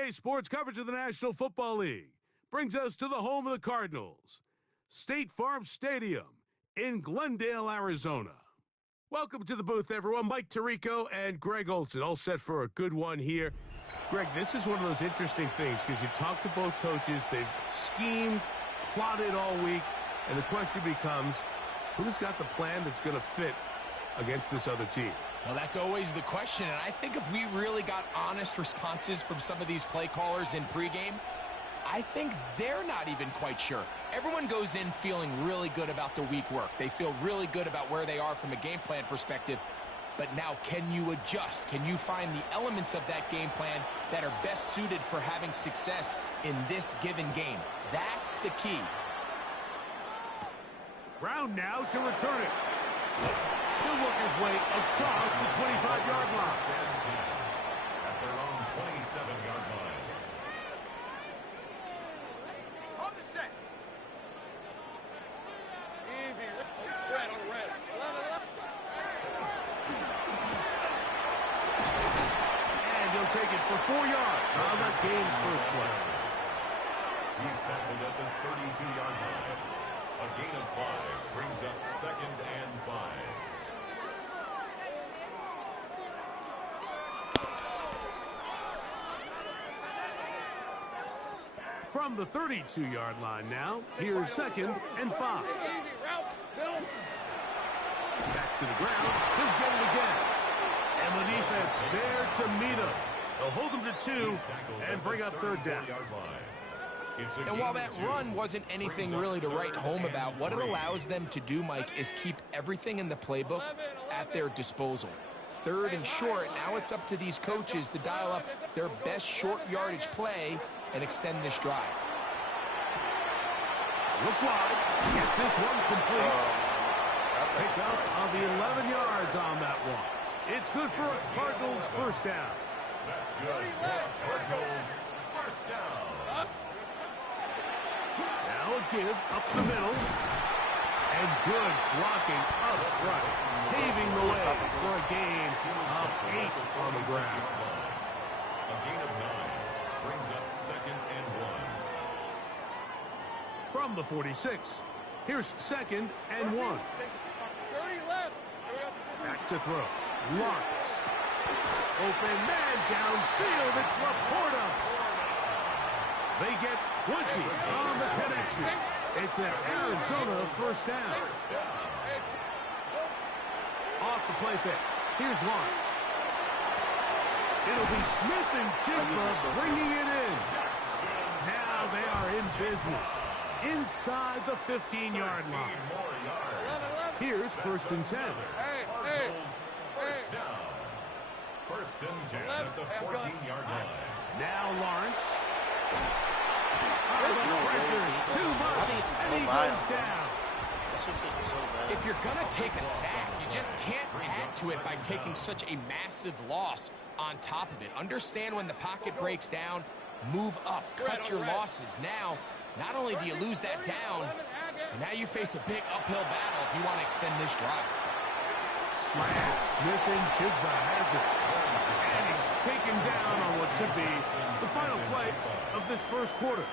EA Sports coverage of the National Football League brings us to the home of the Cardinals, State Farm Stadium in Glendale, Arizona. Welcome to the booth, everyone. Mike Tirico and Greg Olson, all set for a good one here. Greg, this is one of those interesting things because you talk to both coaches. They've schemed, plotted all week, and the question becomes, who's got the plan that's going to fit against this other team? Well, that's always the question, and I think if we really got honest responses from some of these play callers in pregame, I think they're not even quite sure. Everyone goes in feeling really good about the week work. They feel really good about where they are from a game plan perspective. But now, can you adjust? Can you find the elements of that game plan that are best suited for having success in this given game? That's the key. Brown now to return it. He'll work his way across the 25-yard line. At their own 27-yard line. On the set. Easy. Red on red. 11. And he'll take it for 4 yards on that game's first play. He's tackled at the 32-yard line. A gain of 5 brings up 2nd and 5. From the 32-yard line now, here's 2nd and 5. Back to the ground. He'll get it again. And the defense there to meet him. They'll hold him to 2 and bring up 3rd down. And while that run wasn't anything really to write home about, what it allows them to do, Mike, is keep everything in the playbook at their disposal. 3rd and short, now it's up to these coaches to dial up their best short yardage play and extend this drive. Look wide. Get this one complete. Pick up on the 11 yards on that one. It's good for a Cardinals first down. That's good. Cardinals first down. Now a give up the middle. And good blocking up front. Paving the way for a gain of 8 on the ground. A gain of 9 brings up 2nd and 1. From the 46, here's 2nd and 1. 30 left. Back to throw. Lawrence. Open man downfield. It's Laporta. They get 20 on the connection. It's an Arizona first down. Off the play fake. Here's Lawrence. It'll be Smith and Jigba bringing it in. Now they are in business. Inside the 15-yard line. Here's 1st and 10. First down. 1st and 10 at the 14-yard line. Now Lawrence. The pressure too much, and he goes down. If you're going to take a sack, you just can't add to it by taking such a massive loss on top of it. Understand when the pocket breaks down, move up, cut your losses. Now, not only do you lose that down, but now you face a big uphill battle if you want to extend this drive. Slant, Smith and Jigba has it. And he's taken down on what should be the final play of this first quarter.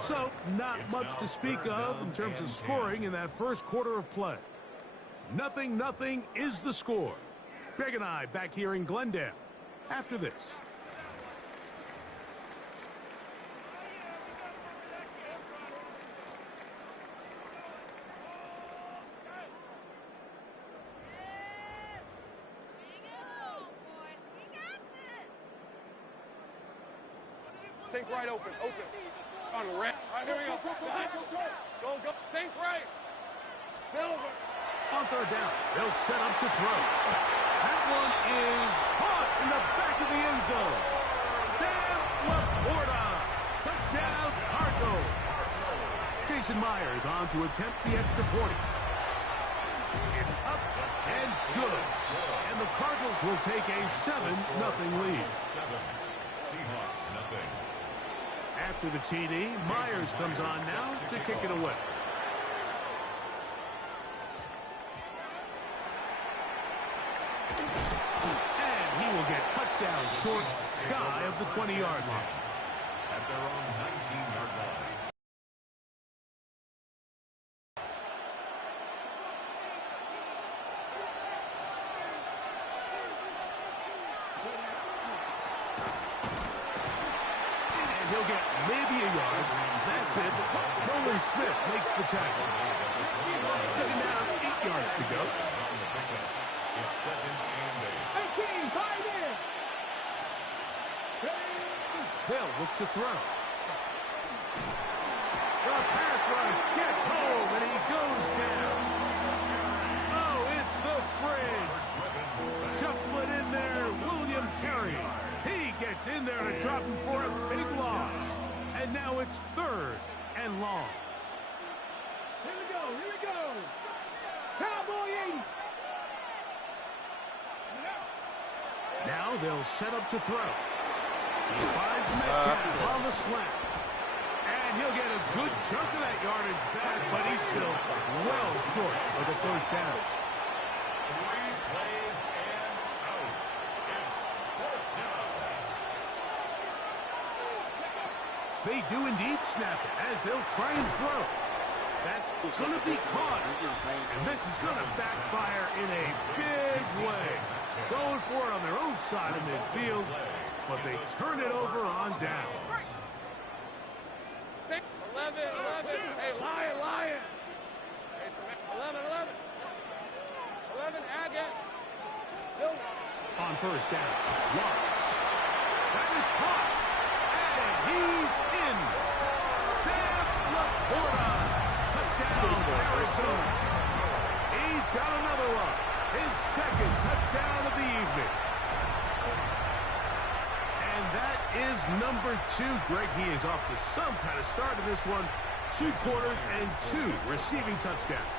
So, not much to speak of in terms of scoring in that first quarter of play. 0-0 is the score. Greg and I back here in Glendale after this. Sink right open. On red. All right, here we go. Go. Sink right. Silver. On 3rd down, they'll set up to throw. That one is caught in the back of the end zone. Sam Laporta. Touchdown, Cardinals. Jason Myers on to attempt the extra point. It's up and good. And the Cardinals will take a 7-0 lead. Seahawks, nothing. After the TD, Myers comes on now to kick it away. And he will get cut down short shy of the 20-yard line. At their own 19-yard line. And he'll get maybe a yard. That's it. Nolan Smith makes the tackle. Second down, 8 yards to go. It's second and 8. 18, five in. They'll look to throw. The pass rush gets home, and he goes down. Oh, it's the fridge. Shuffling in there, William Terry. He gets in there to drop him for a big loss. And now it's third and long. Here we go. Cowboy 80. Now they'll set up to throw. He finds Metcalf on the slant. And he'll get a good chunk of that yardage back, but he's still well short of the first down. 3 plays and out. It's fourth down. They do indeed snap it as they'll try and throw. That's going to be caught. And this is going to backfire in a big way. Going for it on their own side of midfield, but they turn it over on downs. 11. Hey, Lion. It's 11. 11, again. On first down, Watts. That is caught. And he's in. Sam Laporta. Touchdown, Arizona. He's got another one. His second touchdown of the evening. And that is number 2. Greg, he is off to some kind of start in this one. 2 quarters and 2 receiving touchdowns.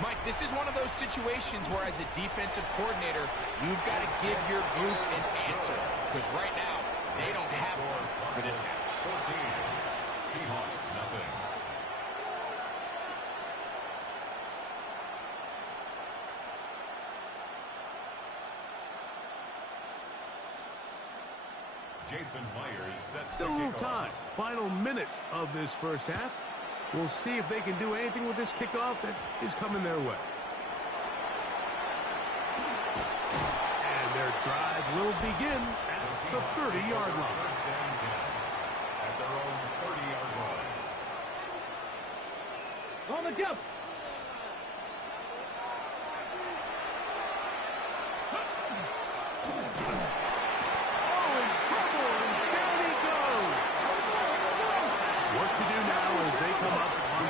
Mike, this is one of those situations where as a defensive coordinator, you've got to give your group an answer. Because right now, they don't have one for this guy. 14. Seahawks, nothing. Jason Myers sets Still a little time. Final minute of this first half. We'll see if they can do anything with this kickoff that is coming their way. And their drive will begin at the 30-yard line. First and 10 at their own 30-yard line. On the jump.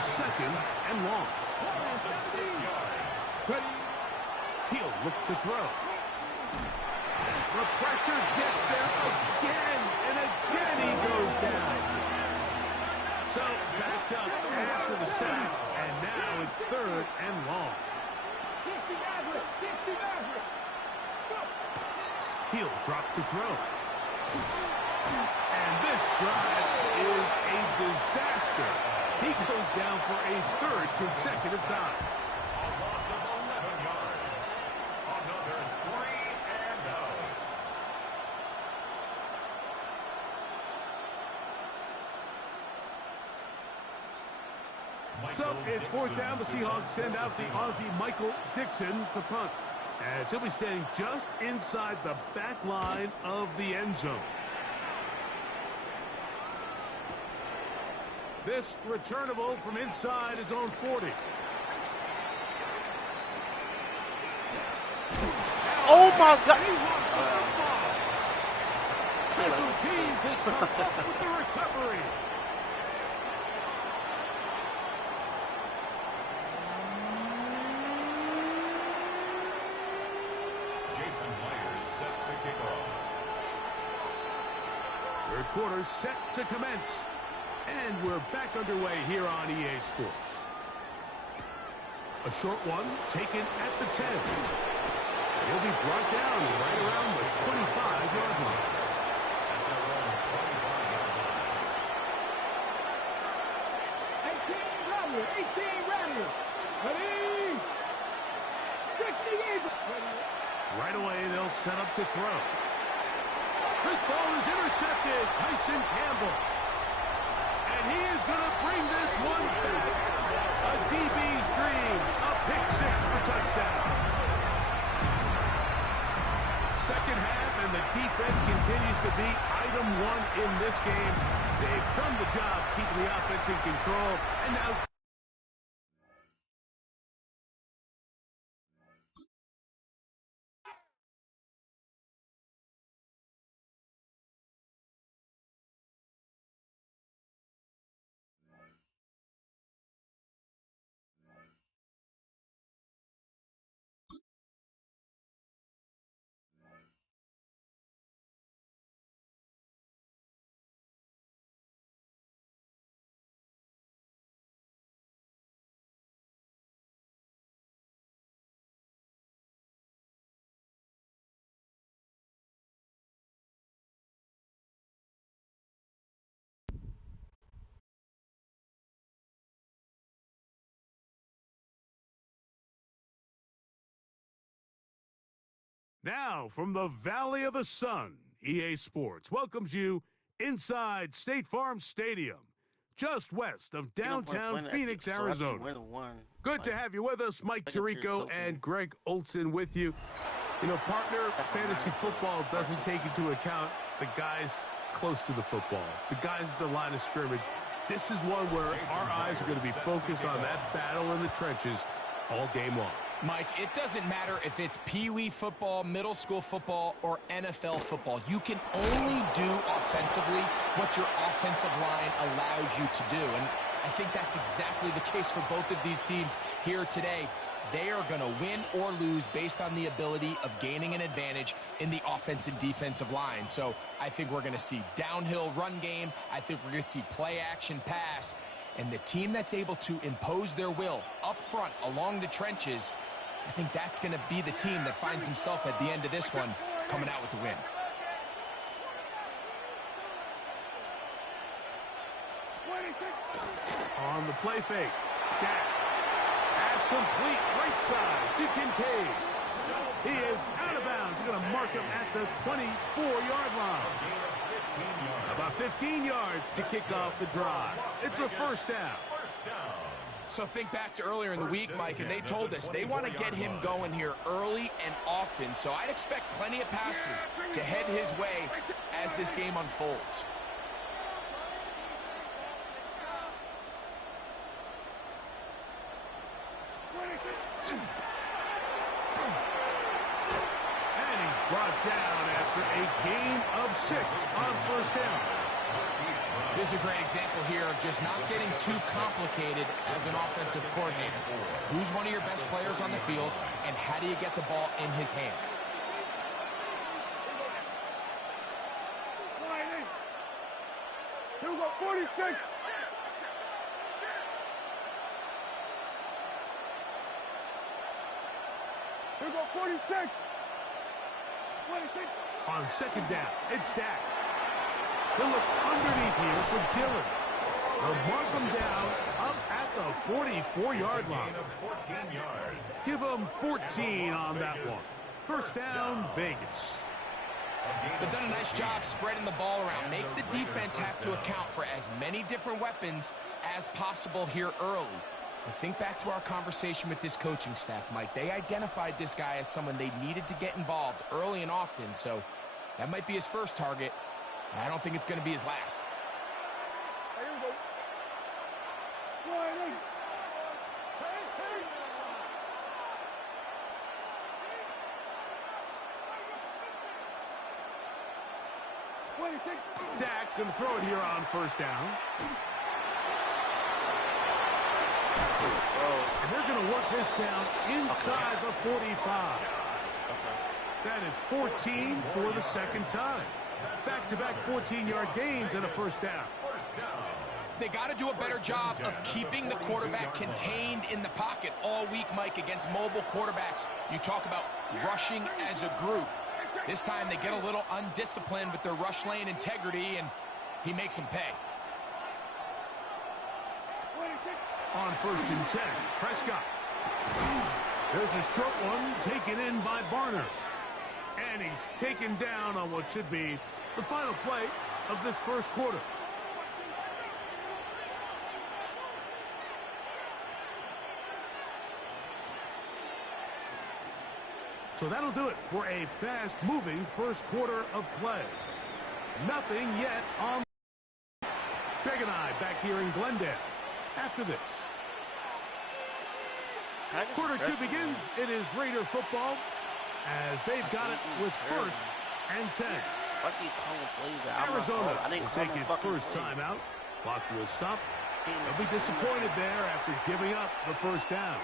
Second and long. He'll look to throw. The pressure gets there again, and again he goes down. So backed up after the sack, and now it's third and long. He'll drop to throw. And this drive is a disaster. He goes down for a third consecutive time. A loss of 11 yards. Another 3 and out. So it's fourth down. The Seahawks send out the Aussie Michael Dixon to punt, as he'll be standing just inside the back line of the end zone. This returnable from inside his own 40. Oh my God! He wants the football. Special teams has come up with the recovery. Jason Myers set to kick off. Third quarter set to commence. And we're back underway here on EA Sports. A short one taken at the 10. He'll be brought down right around the 25-yard line. At their own 25-yard line. 18 Rattler. Ready? 60 Eagles. Right away, they'll set up to throw. This ball is intercepted. Tyson Campbell. And he is going to bring this one back. A DB's dream. A pick six for touchdown. Second half, and the defense continues to be item one in this game. They've done the job keeping the offense in control. And now... Now, from the Valley of the Sun, EA Sports welcomes you inside State Farm Stadium, just west of downtown Phoenix, Arizona. Good to have you with us. Mike Tirico and Greg Olson with you. You know, partner, fantasy football doesn't take into account the guys close to the football, the guys at the line of scrimmage. This is one where our eyes are going to be focused on that battle in the trenches all game long. Mike, it doesn't matter if it's Pee-wee football, middle school football, or NFL football. You can only do offensively what your offensive line allows you to do. And I think that's exactly the case for both of these teams here today. They are going to win or lose based on the ability of gaining an advantage in the offensive and defensive line. So I think we're going to see downhill run game. I think we're going to see play action pass. And the team that's able to impose their will up front along the trenches, I think that's going to be the team that finds himself at the end of this one coming out with the win. On the play fake. Dak. Pass complete right side to Kincaid. He is out of bounds. He's going to mark him at the 24-yard line. About 15 yards to kick off the drive. It's a first down. So think back to earlier in the week, Mike, and they told us they want to get him going here early and often. So I'd expect plenty of passes to head his way as this game unfolds. And he's brought down after a gain of 6 on first down. This is a great example here of just not getting too complicated as an offensive coordinator. Who's one of your best players on the field, and how do you get the ball in his hands? Here we go, 46. Here we go, 46. 26. On second down, it's Dak. He'll look underneath here for Dillon. They'll mark him down up at the 44-yard line. Give him 14 on that one. First down, Vegas. They've done a nice job spreading the ball around. Make the defense have to account for as many different weapons as possible here early. But think back to our conversation with this coaching staff, Mike. They identified this guy as someone they needed to get involved early and often, so that might be his first target. I don't think it's going to be his last. Here we go. Hey. 26. Dak can throw it here on first down. And they're going to work this down inside the 45. That is 14 for the second time. Back-to-back 14-yard gains and a first down. They got to do a better job of keeping the quarterback contained in the pocket all week, Mike, against mobile quarterbacks. You talk about rushing as a group. This time they get a little undisciplined with their rush lane integrity, and he makes them pay. On first and 10, Prescott. There's a short one taken in by Barner. And he's taken down on what should be The final play of this first quarter. So that'll do it for a fast-moving first quarter of play. Nothing yet on. Greg and I back here in Glendale after this. Quarter two begins. It is Raider football as they've got it with 1st and 10. Arizona will take its first timeout. Clock will stop. They'll be disappointed there after giving up the first down.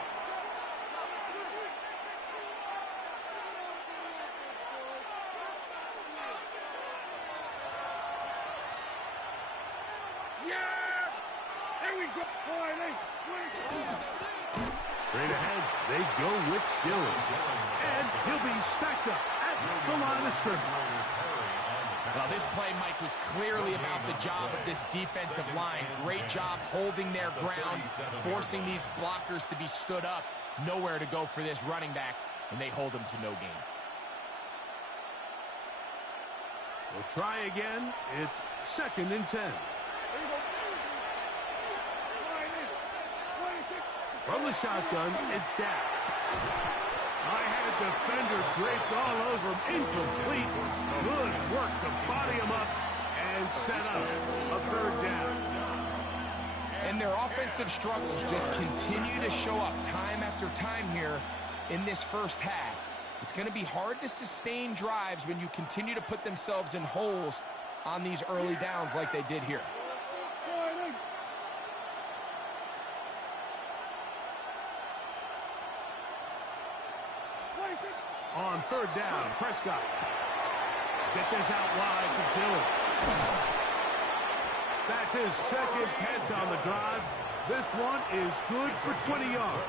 Straight ahead, they go with Dillon. And he'll be stacked up at the line of scrimmage. Well, this play, Mike, was clearly about the job of this defensive line. Great job holding their ground, forcing these blockers to be stood up. Nowhere to go for this running back, and they hold him to no gain. We'll try again. It's 2nd and 10. From the shotgun, it's down. I had a defender draped all over him. Incomplete. Good work to body him up and set up a 3rd down. And their offensive struggles just continue to show up time after time here in this first half. It's going to be hard to sustain drives when you continue to put themselves in holes on these early downs like they did here. On 3rd down, Prescott. Get this out wide to Dillon. That's his 2nd catch on the drive. This one is good for 20 yards.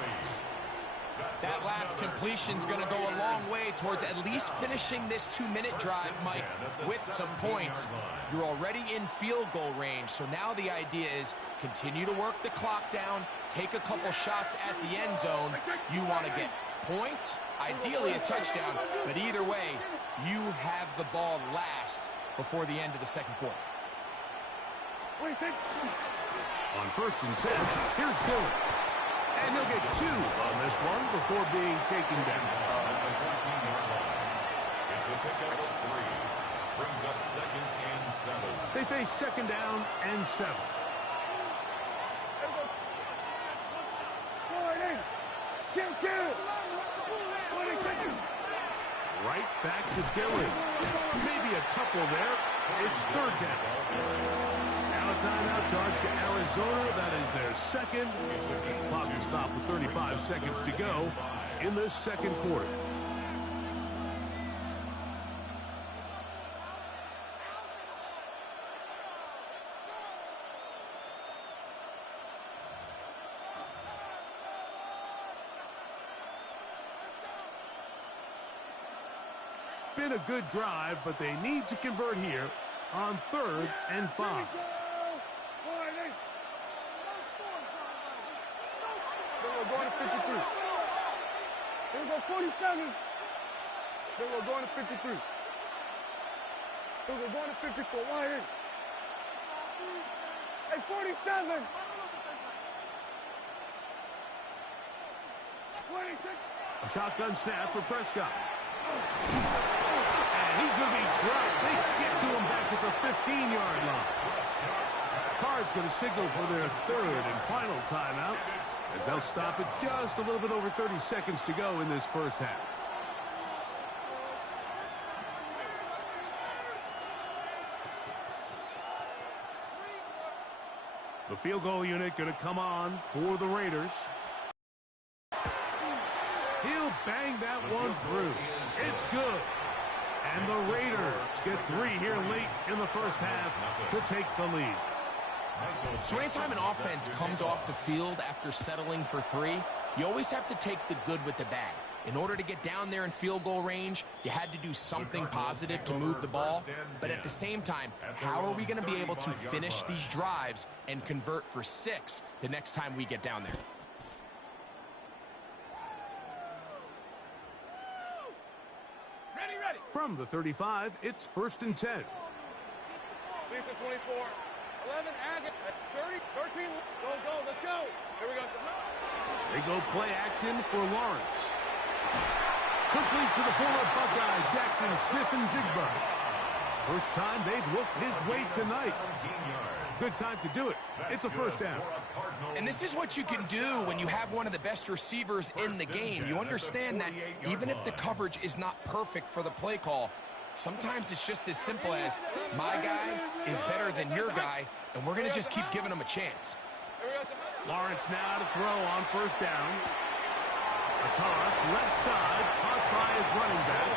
That last completion's going to go a long way towards at least finishing this 2-minute drive, Mike, with some points. You're already in field goal range, so now the idea is continue to work the clock down, take a couple shots at the end zone. You want to get points, ideally a touchdown, but either way, you have the ball last before the end of the second quarter. On 1st and 10, here's Dillon. And he'll get 2 on this one before being taken down. It's a pickup of 3. Brings up 2nd and 7. They face 2nd down and 7. Right back to Dillon. Maybe a couple there. It's 3rd down. Now a timeout charge to Arizona. That is their 2nd. The clock will stop with 35 seconds to go in the second quarter. Been a good drive, but they need to convert here on 3rd and 5. We're going to 53. Here we go, 47. Then we're going to 53. Here we're going to 54. Wide in. Hey, 47. 26. A shotgun snap for Prescott. And he's going to be dropped. They get to him back at the 15-yard line. Card's going to signal for their 3rd and final timeout as they'll stop it just a little bit over 30 seconds to go in this first half. The field goal unit going to come on for the Raiders. He'll bang that one through. It's good. And the Raiders get 3 here late in the first half to take the lead. So anytime an offense comes off the field after settling for 3, you always have to take the good with the bad. In order to get down there in field goal range, you had to do something positive to move the ball. But at the same time, how are we going to be able to finish these drives and convert for 6 the next time we get down there? From the 35, it's 1st and 10. Decent 24. 11, Agate. 30, 13. Go, go, let's go. Here we go. They go play action for Lawrence. Complete to the former Buckeye, Jackson Smith and Jigba. First time they've looked his way tonight. Good time to do it. It's a first down. And this is what you can do when you have one of the best receivers in the game. You understand that even if the coverage is not perfect for the play call, sometimes it's just as simple as my guy is better than your guy, and we're going to just keep giving him a chance. Lawrence now to throw on first down. A toss, left side, caught by his running back.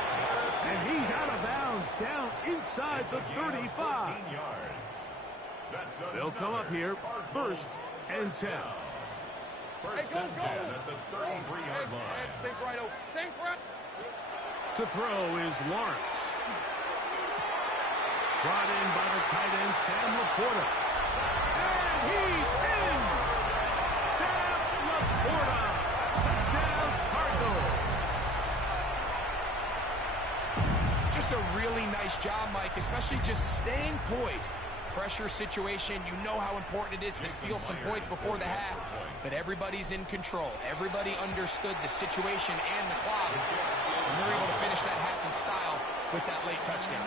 And he's out of bounds, down inside the 35. They'll come up here, first and 10. First and 10 at the 33-yard line. Take right over. Take right. To throw is Lawrence. Brought in by the tight end, Sam Laporta. And he's in! Sam Laporta! Touchdown, Cardinals! Just a really nice job, Mike, especially just staying poised. Pressure situation, you know how important it is to steal some points before the half, but everybody's in control. Everybody understood the situation and the clock, and they're able to finish that half in style with that late touchdown.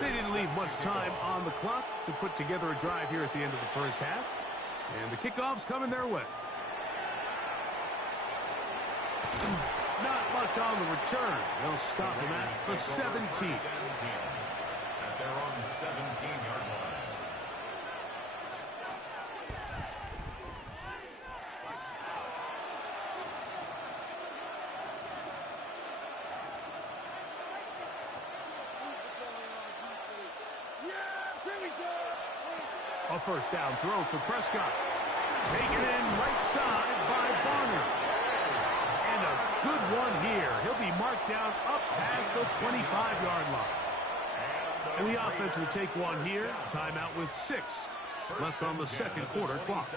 They didn't leave much time on the clock to put together a drive here at the end of the first half, and the kickoff's coming their way. Not much on the return. They'll stop him at the 17. At their own 17-yard line. A first down throw for Prescott. Taken in right side by Barner. And a good one here. He'll be marked down up past the 25-yard line. And the offense will take one here. Timeout with 6 left on the second quarter clock.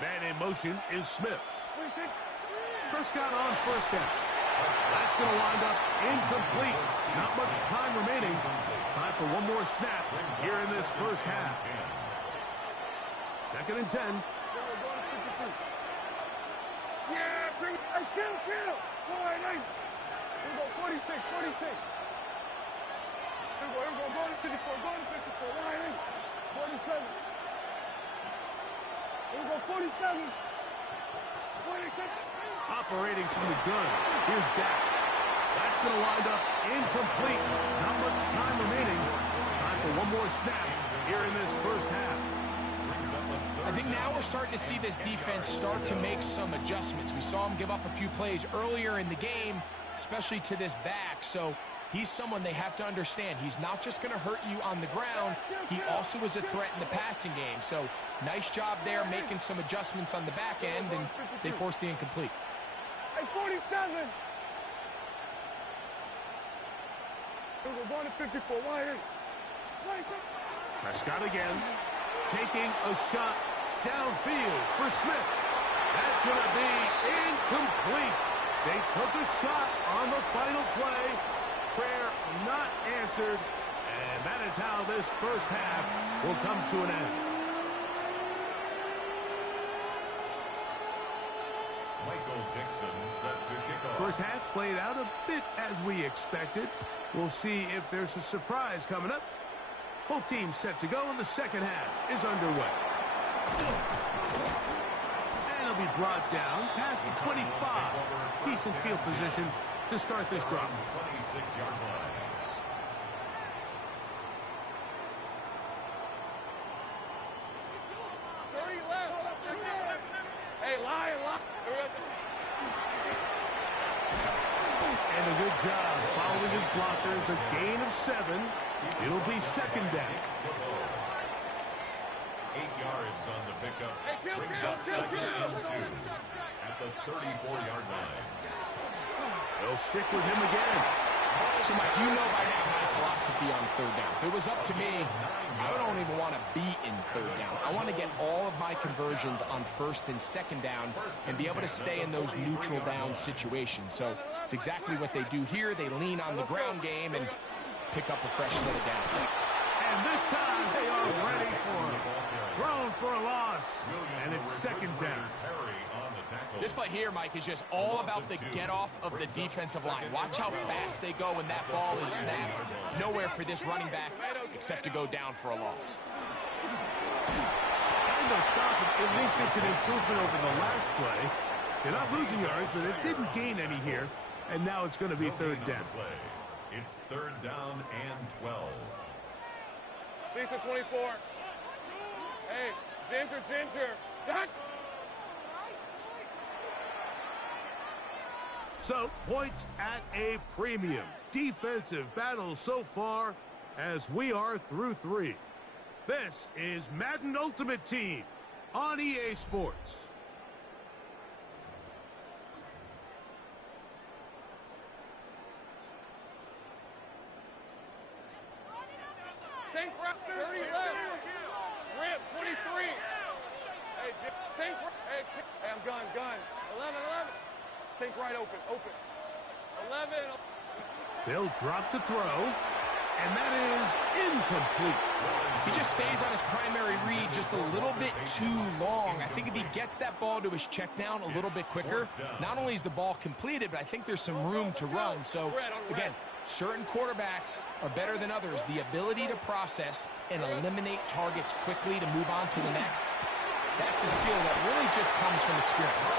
Man in motion is Smith. Prescott on first down. That's going to wind up incomplete. Not much time remaining. Time for one more snap here in this first half. Second and 10. Yeah, bring it. Hey, kill. Go ahead, hey. Here we go, 46. Here we go, go to 54, go to 54. Go ahead, hey. 47. Here we go, 47. 46. Operating from the gun. Here's Dak. That's going to wind up incomplete. Not much time remaining. Time for one more snap here in this first half. I think now we're starting to see this defense start to make some adjustments. We saw him give up a few plays earlier in the game, especially to this back. So he's someone they have to understand. He's not just going to hurt you on the ground. He also is a threat in the passing game. So nice job there making some adjustments on the back end, and they forced the incomplete. Hey, 47. We're going to 54. Why here? Prescott again, taking a shot downfield for Smith. That's going to be incomplete. They took a shot on the final play. Prayer not answered. And that is how this first half will come to an end. Michael Dixon set to kick off. First half played out a bit as we expected. We'll see if there's a surprise coming up. Both teams set to go, and the second half is underway. And he'll be brought down past the 25. Decent field position to start this drive. 26-yard line. Hey, lie. And a good job following his blockers. A gain of 7. It'll be second down. 8 yards on the pickup. Brings up second and 2 at the 34-yard line. They'll stick with him again. So, Mike, you know by now my philosophy on third down. If it was up to me, I don't even want to be in third down. I want to get all of my conversions on first and second down and be able to stay in those neutral down situations. So it's exactly what they do here. They lean on the ground game and pick up a fresh set of downs. And this time they are ready for it. Thrown for a loss, and it's second down. This play here, Mike, is just all about the get-off of the defensive line. Watch how fast they go when that ball is snapped. Nowhere for this running back except to go down for a loss. And they'll stop it. At least it's an improvement over the last play. They're not losing yards, but it didn't gain any here. And now it's going to be third down. It's third down and 12. Lisa 24. Hey, Ginger. Jack. So, points at a premium. Defensive battle so far as we are through 3. This is Madden Ultimate Team on EA Sports. Sink right, 30 left. Rip, 23. Hey, sink right. Hey, I'm gun. 11. Sink right, open. 11. They'll drop to throw, and that is incomplete. He just stays on his primary read just a little bit too long. I think if he gets that ball to his check down a little bit quicker, not only is the ball completed, but I think there's some room to run. So, again, certain quarterbacks are better than others. The ability to process and eliminate targets quickly to move on to the next, that's a skill that really just comes from experience.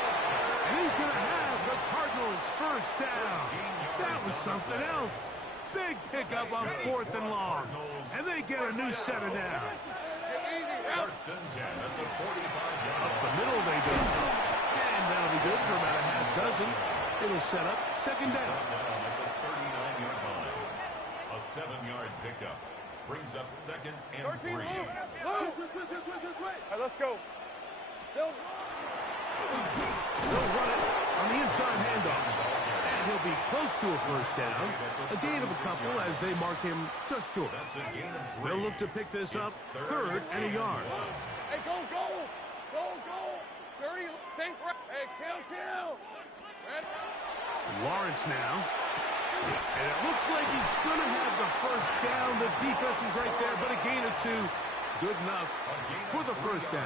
And he's going to have the Cardinals first down. That was something else. Big pickup on 4th and long. And they get a new set of downs. First and 10 at the 45-yard Up the middle they go. And that'll be good for about a half dozen. It'll set up second down. at the 39-yard line. A 7-yard pickup brings up second and 3. Hey, let's go. Silver. They'll run it on the inside handoff. And he'll be close to a first down. A gain of a couple as they mark him just short. That's a gain of 3. They'll look to pick this up third and a yard. Hey, go. 30, sink right. Hey, kill. Lawrence now. And it looks like he's going to have the first down. The defense was right there, but a gain of 2. Good enough for the first down.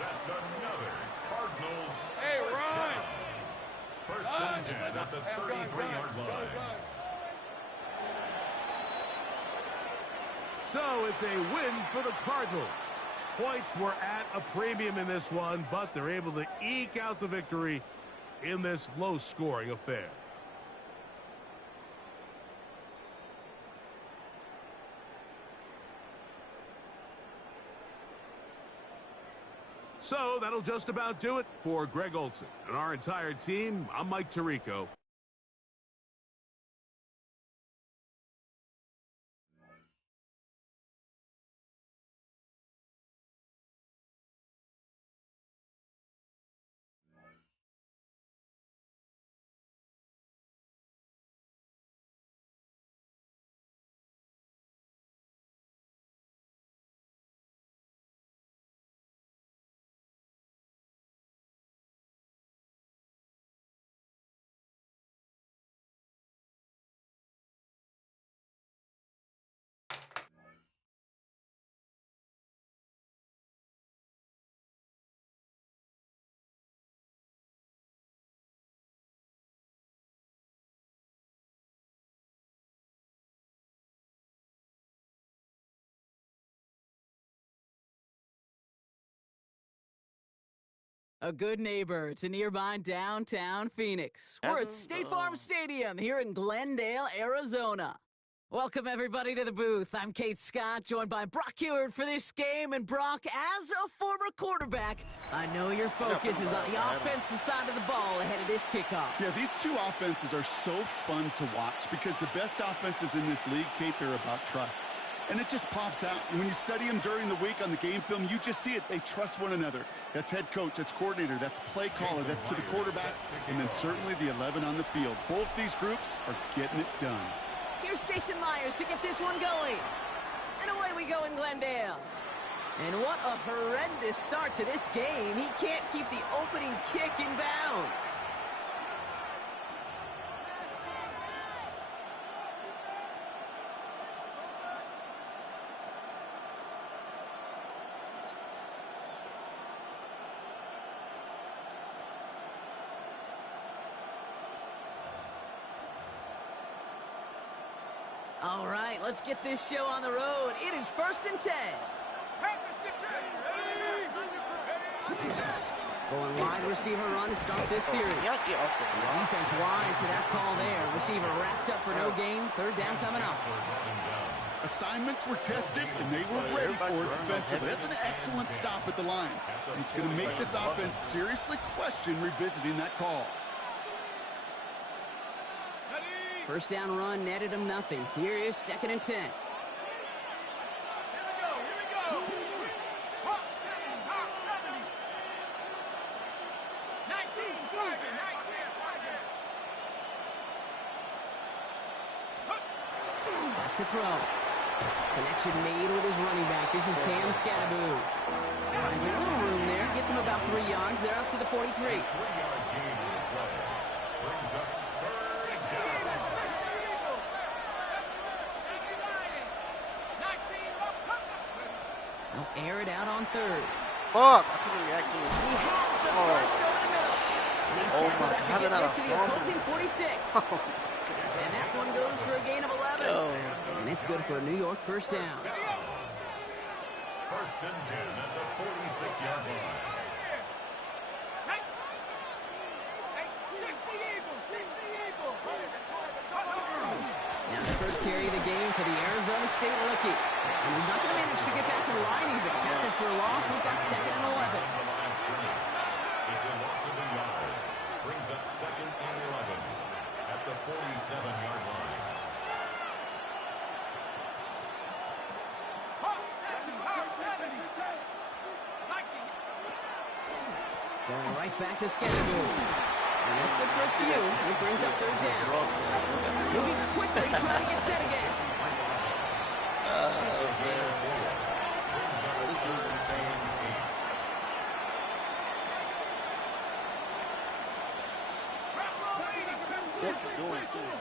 That's another Cardinals Hey, first Ryan. down. First and 10 at the 33-yard line. So it's a win for the Cardinals. Points were at a premium in this one, but they're able to eke out the victory in this low-scoring affair. So that'll just about do it for Greg Olson and our entire team. I'm Mike Tirico. A good neighbor to nearby downtown Phoenix. We're at State Farm Stadium here in Glendale, Arizona. Welcome, everybody, to the booth. I'm Kate Scott, joined by Brock Heward for this game. And, Brock, as a former quarterback, I know your focus is on the offensive side of the ball ahead of this kickoff. Yeah, these two offenses are so fun to watch because the best offenses in this league, Kate, they're about trust. and it just pops out. When you study them during the week on the game film, you just see it. They trust one another. That's head coach, that's coordinator, that's play caller, that's to the quarterback, and then certainly the 11 on the field. Both these groups are getting it done. Here's Jason Myers to get this one going. And away we go in Glendale. And what a horrendous start to this game. He can't keep the opening kick in bounds. All right, let's get this show on the road. It is 1st and 10. Going wide receiver run to start this series. Defense wise to that call there. Receiver wrapped up for no gain. 3rd down coming up. Assignments were tested, and they were ready for it defensively. That's an excellent stop at the line. It's going to make this offense seriously question revisiting that call. 1st down run netted him nothing. Here is 2nd and 10. Back to throw. Connection made with his running back. This is Cam Scattaboo. Finds a little room there. Gets him about 3 yards. They're up to the 43. They'll air it out on 3rd. Fuck! I couldn't react to it. He has the first over the middle. And he's tackled after getting this to the opposing 46. And that one goes for a gain of 11. And it's good for a New York 1st down. 1st and 10 at the 46-yard line. Now the first carry of the game for the Arizona State rookie. And he's not going to manage to get back to the line even. Tackled for a loss. We've got 2nd and 11. It's a loss of a yard. Brings up 2nd and 11 at the 47-yard line. Going right back to Scattaboo. And that's good for a few. It brings up 3rd down. Moving quickly, trying to get set again. What you doing, too?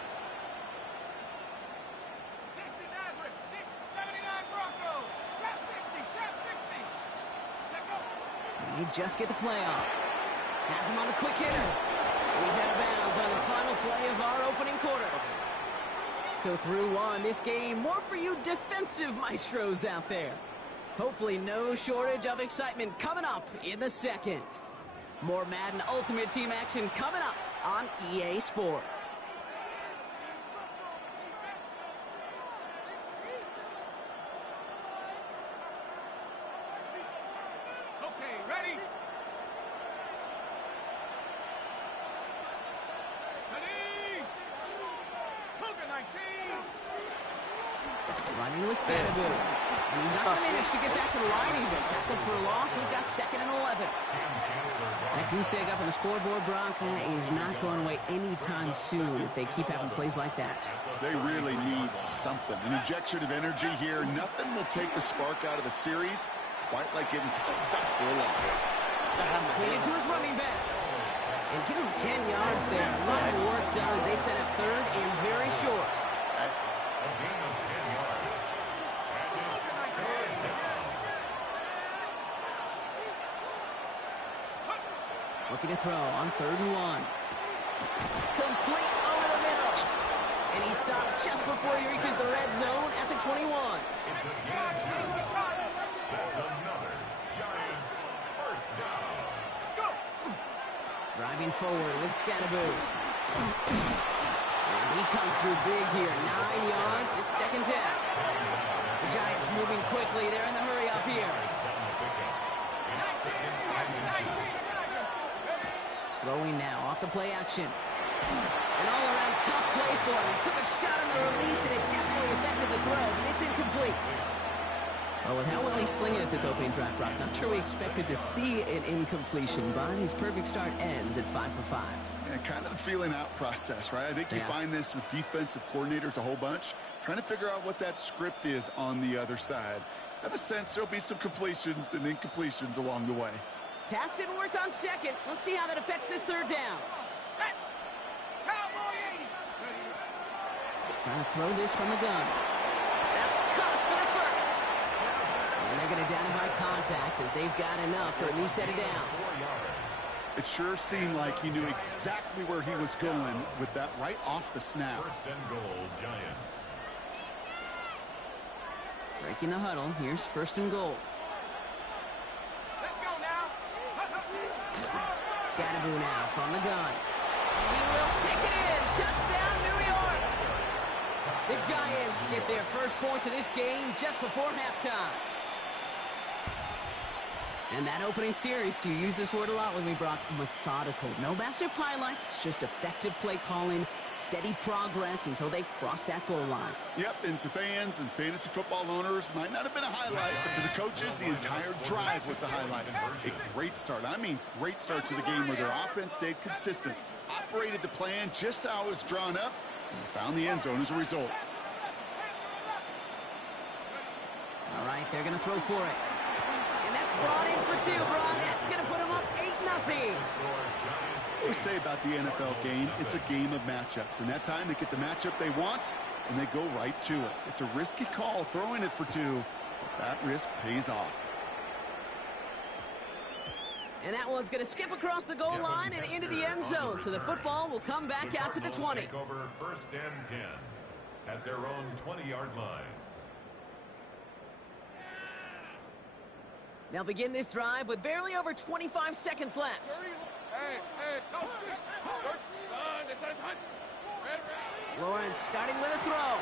69 Broncos. Chap 60. And they just get the play off. Has him on the quick hitter. He's out of bounds on the final play of our opening quarter. So through one, this game, more for you defensive maestros out there. Hopefully no shortage of excitement coming up in the 2nd. More Madden Ultimate Team action coming up on EA Sports. Okay, ready? Cougar 19. Running with Scattaboo. And he's not going to manage to get back to the line even. Tackled for a loss. We've got 2nd and 11. That goose egg up on the scoreboard, Brock, is not going away anytime soon if they keep having plays like that. They really need something. An injection of energy here. Nothing will take the spark out of the series quite like getting stuck for a loss. Clean it to his running back. And give him 10 yards there. A lot of work done as they set up 3rd and very short. A gain of 10 yards. And it's 3rd down. Looking to throw on 3rd and 1. Complete over the middle. And he stopped just before he reaches the red zone at the 21. It's a gain of 2. That's another Giants 1st down. Let's go. Driving forward with Scattaboo. And he comes through big here. 9 yards. It's 2nd down. The Giants moving quickly. They're in the hurry up here. It's 2nd and 2. Throwing now off the play action. An all-around tough play for him. He took a shot on the release, and it definitely affected the throw. It's incomplete. Oh, with how well he's slinging at this opening drive, Brock, not sure we expected to see an incompletion, but his perfect start ends at 5 for 5. Yeah, kind of the feeling out process, right? I think you find this with defensive coordinators a whole bunch, trying to figure out what that script is on the other side. I have a sense there'll be some completions and incompletions along the way. Pass didn't work on second. Let's see how that affects this third down. Trying to throw this from the gun. That's caught for the first. And they're going to down him by contact as they've got enough for a new set of downs. It sure seemed like he knew exactly where he was going with that right off the snap. First and goal, Giants. Breaking the huddle. Here's first and goal. Let's go now. Scatterboo now from the gun. And he will take it in. Touchdown, New York. The Giants get their first points of this game just before halftime. And that opening series, you use this word a lot with me, Brock, methodical. No massive highlights, just effective play calling, steady progress until they cross that goal line. Yep, and to fans and fantasy football owners, might not have been a highlight, but to the coaches, the entire drive was the highlight. A great start. I mean, great start to the game where their offense stayed consistent, operated the plan just how it was drawn up, and found the end zone as a result. All right, they're going to throw for it. And that's brought in for two, Brock. That's going to put them up 8-0. What we say about the NFL game, it's a game of matchups. And that time they get the matchup they want, and they go right to it. It's a risky call throwing it for two, but that risk pays off. And that one's going to skip across the goal line and into the end zone. So the football will come back out to the 20. Take over first and 10 at their own 20-yard line. They'll begin this drive with barely over 25 seconds left. Lawrence starting with a throw.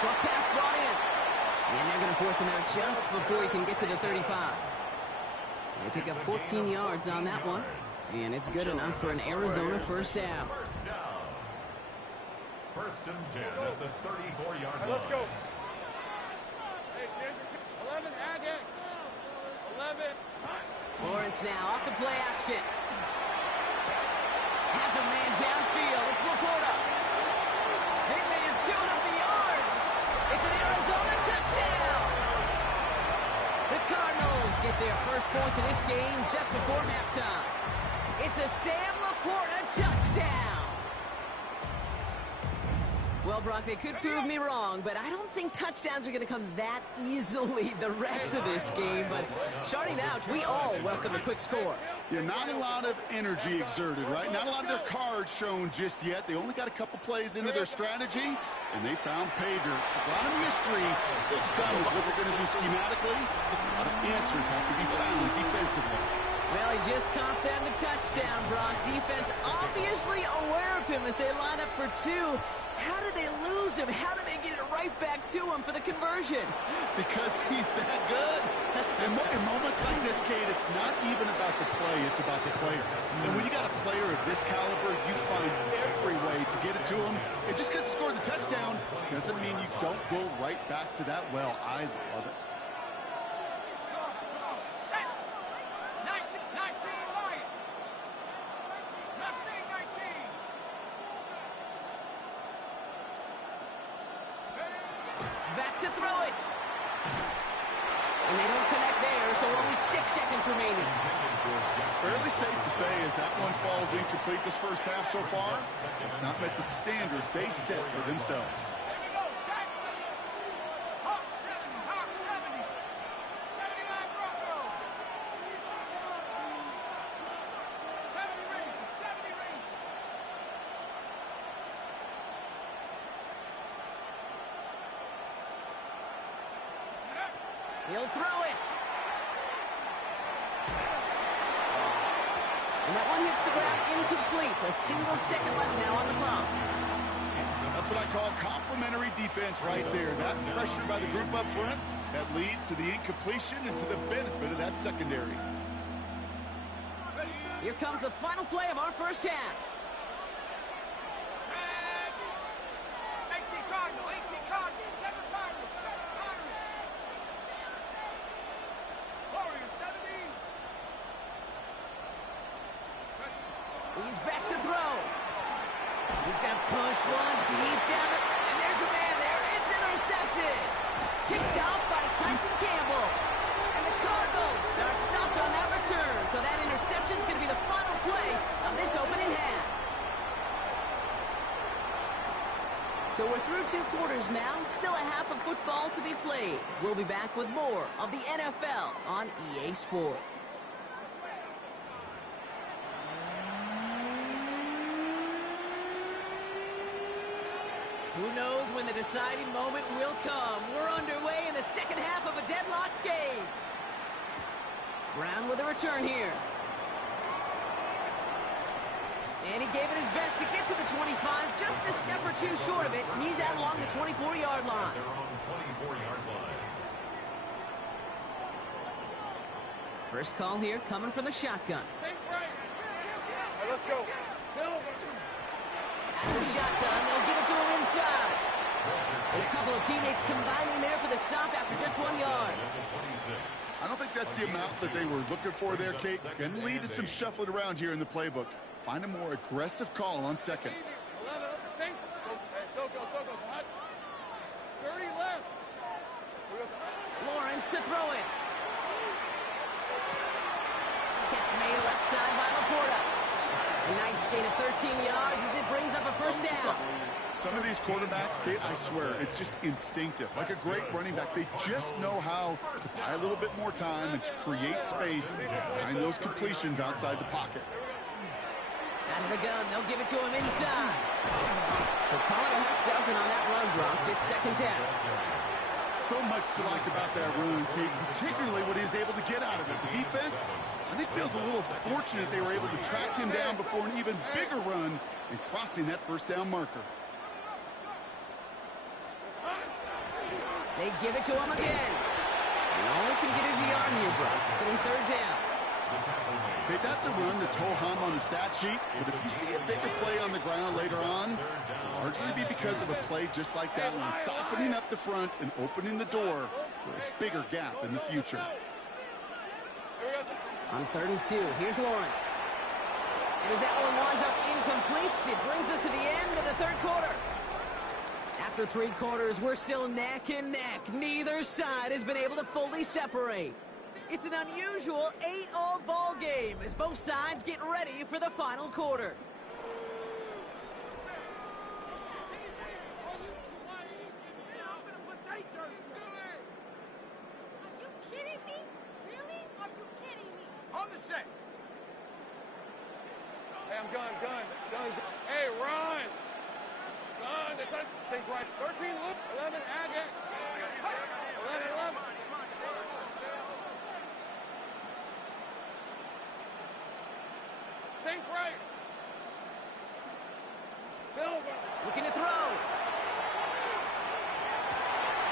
Short pass brought in. And they're going to force him out just before he can get to the 35. They pick up 14 yards on that one. And it's good enough for an Arizona first down. First and 10 at the 34-yard line. Let's go. 11, add it. 11. Lawrence now off the play action. Has a man downfield. It's Laporta. Big man showing up the yards. It's an Arizona touchdown. The Cardinals get their first points of this game just before halftime. It's a Sam Laporta touchdown. Well, Brock, they could prove me wrong, but I don't think touchdowns are going to come that easily the rest of this game. But starting out, we all welcome a quick score. Yeah, not a lot of energy exerted, right? Not a lot of their cards shown just yet. They only got a couple plays into their strategy, and they found pay dirt. A lot of mystery still to come with what they're going to do schematically. A lot of answers have to be found defensively. Well, he just caught them the touchdown, Brock. Defense obviously aware of him as they line up for two. How did they lose him? How did they get it right back to him for the conversion? Because he's that good. And in moments like this, Kate, it's not even about the play, it's about the player. And when you got a player of this caliber, you find every way to get it to him. And just because he scored the touchdown doesn't mean you don't go right back to that well. I love it. Back to throw it. And they don't connect there, so only 6 seconds remaining. Fairly safe to say as that one falls incomplete this first half so far, it's not met the standard they set for themselves. He'll throw it. And that one hits the ground incomplete. A single second left now on the clock. That's what I call complimentary defense right there. That pressure by the group up front, that leads to the incompletion and to the benefit of that secondary. Here comes the final play of our first half. going to push one deep down. And there's a man there. It's intercepted. Picked off by Tyson Campbell. And the Cardinals are stopped on that return. So that interception is going to be the final play of this opening half. So we're through 2 quarters now. Still a half of football to be played. We'll be back with more of the NFL on EA Sports. Who knows when the deciding moment will come? We're underway in the second half of a deadlocked game. Brown with a return here. And he gave it his best to get to the 25, just a step or two short of it. And he's out along the 24-yard line. They're on the 24-yard line. First call here coming from the shotgun. Hey, let's go. Silver. Out of the shotgun, they'll give it to him inside. And a couple of teammates combining there for the stop after just 1 yard. I don't think that's the amount that they were looking for there, Kate. Can lead to some shuffling around here in the playbook. Find a more aggressive call on second. 11 up the sink. Hey, Soko, hot. 30 left. Lawrence to throw it. Catch made left side by Laporta. A nice gain of 13 yards as it brings up a first down. Some of these quarterbacks, Kate, I swear, it's just instinctive. Like a great running back, they just know how to buy a little bit more time and to create space and to find those completions outside the pocket. Out of the gun, they'll give it to him inside. So call it a half dozen on that run block. It's second down. So much to like about that run, Kate, particularly what he was able to get out of it. The defense, I think, feels a little fortunate they were able to track him down before an even bigger run and crossing that first down marker. They give it to him again. He only can get his yard here, bro. It's going to be third down. Okay, that's a run that's ho-hum on the stat sheet, but if you see a bigger play on the ground later on, it'll largely be because of a play just like that one, softening up the front and opening the door for a bigger gap in the future. On 3rd and 2, here's Lawrence. And as that one winds up incomplete, it brings us to the end of the 3rd quarter. After 3 quarters, we're still neck and neck. Neither side has been able to fully separate. It's an unusual 8-all ball game as both sides get ready for the final quarter. Are you kidding me? Really? Are you kidding me? On the set. Hey, I'm gun. Hey, run. Gun. Take right. 13, look. 11, add it. 11. Sink right. Silver. Looking to throw.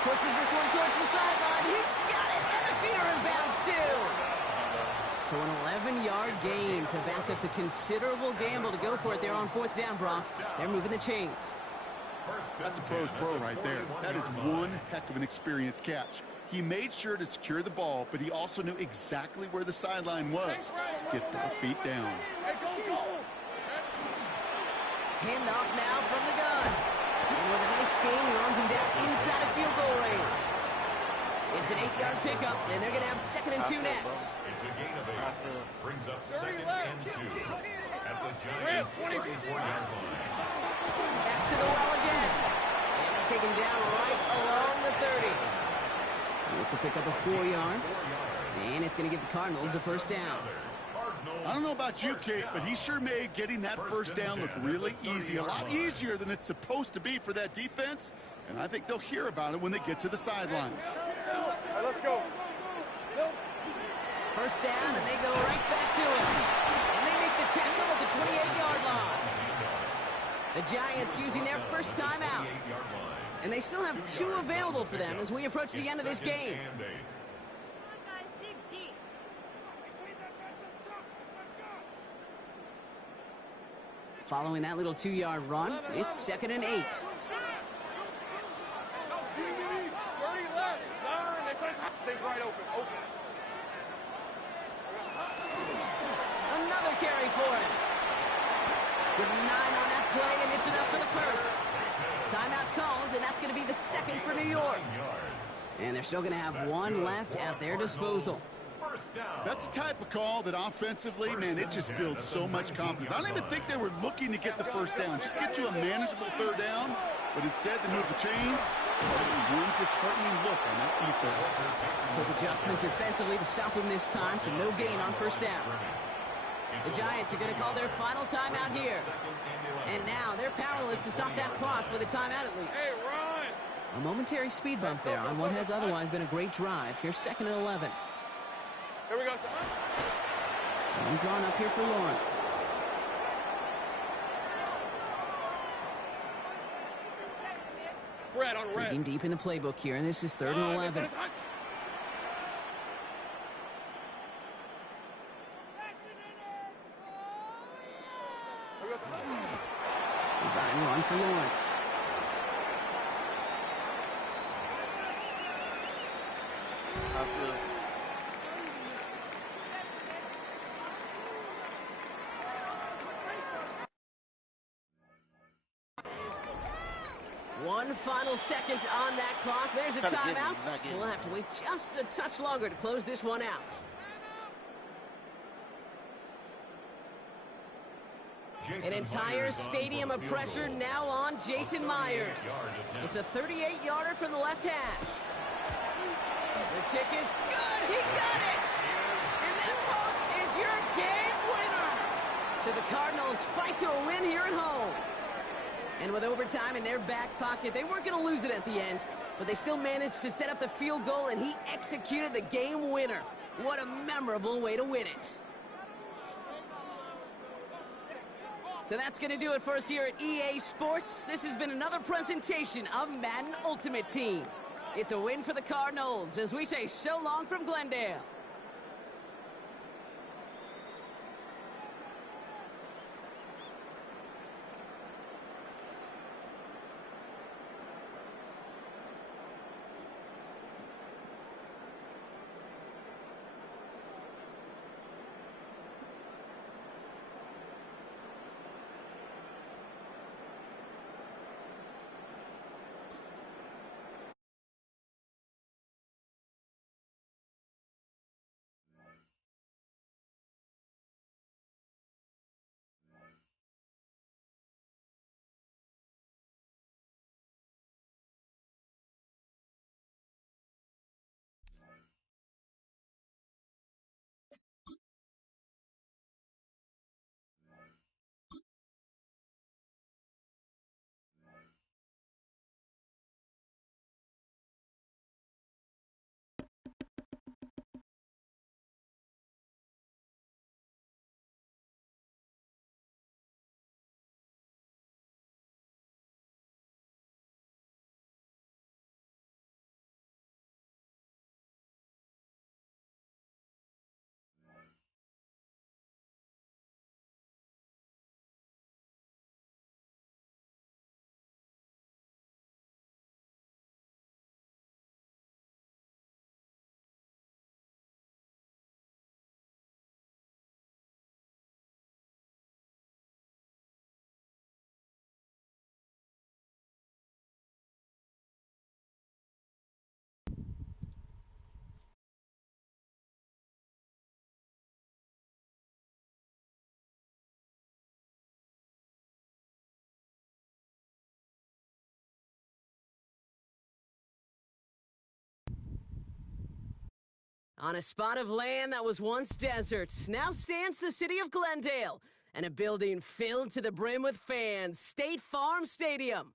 Pushes this one towards the sideline. He's got it. And the feet are in bounds, too. So an 11-yard gain to back up the considerable gamble to go for it there on 4th down, Brock. They're moving the chains. That's a pro's pro right there. That is one heck of an experienced catch. He made sure to secure the ball, but he also knew exactly where the sideline was to get those feet down. Hand off now from the gun. And with a nice gain, he runs him down inside of field goal range. It's an 8-yard pickup, and they're going to have 2nd and 2 next. It's a gain of 8. Brings up 2nd and 2 at the Giants' 34-yard line. Back to the well again. And they'll take him down right along the 30. It's a pickup of 4 yards. And it's going to give the Cardinals a first down. I don't know about you, Kate, but he sure made getting that first down look really easy. A lot easier than it's supposed to be for that defense. And I think they'll hear about it when they get to the sidelines. Right, let's go. First down, and they go right back to it. And they make the tackle at the 28-yard line. The Giants using their first timeout. And they still have 2 available for them as we approach the end of this game. Come on, guys, dig deep. Following that little 2-yard run, it's 2nd and 8. 30 left. Take right open. Another carry for him. Give him 9 on that play, and it's enough for the first. Timeout called, and that's going to be the second for New York. And they're still going to have one left at their disposal. That's the type of call that offensively, man, it just builds so much confidence. I don't even think they were looking to get the first down. Just get to a manageable third down, but instead they move the chains. One disheartening look on that defense. Quick adjustment defensively to stop him this time, so no gain on first down. The Giants are going to call their final timeout here. And now they're powerless to stop that clock with a timeout at least. Hey, run! A momentary speed bump there on what has otherwise been a great drive. Here's 2nd and 11. Here we go, son. And drawn up here for Lawrence. Fred on red. Digging deep in the playbook here, and this is 3rd and 11. Design run for Lawrence. One final second on that clock. There's a timeout. We'll have to wait just a touch longer to close this one out. An entire stadium of pressure now on Jason Myers. It's a 38-yarder from the left hash. The kick is good. He got it. And that, folks, is your game winner. So the Cardinals fight to a win here at home. And with overtime in their back pocket, they weren't going to lose it at the end, but they still managed to set up the field goal, and he executed the game winner. What a memorable way to win it. So that's going to do it for us here at EA Sports. This has been another presentation of Madden Ultimate Team. It's a win for the Cardinals as we say so long from Glendale. On a spot of land that was once desert, now stands the city of Glendale, and a building filled to the brim with fans, State Farm Stadium.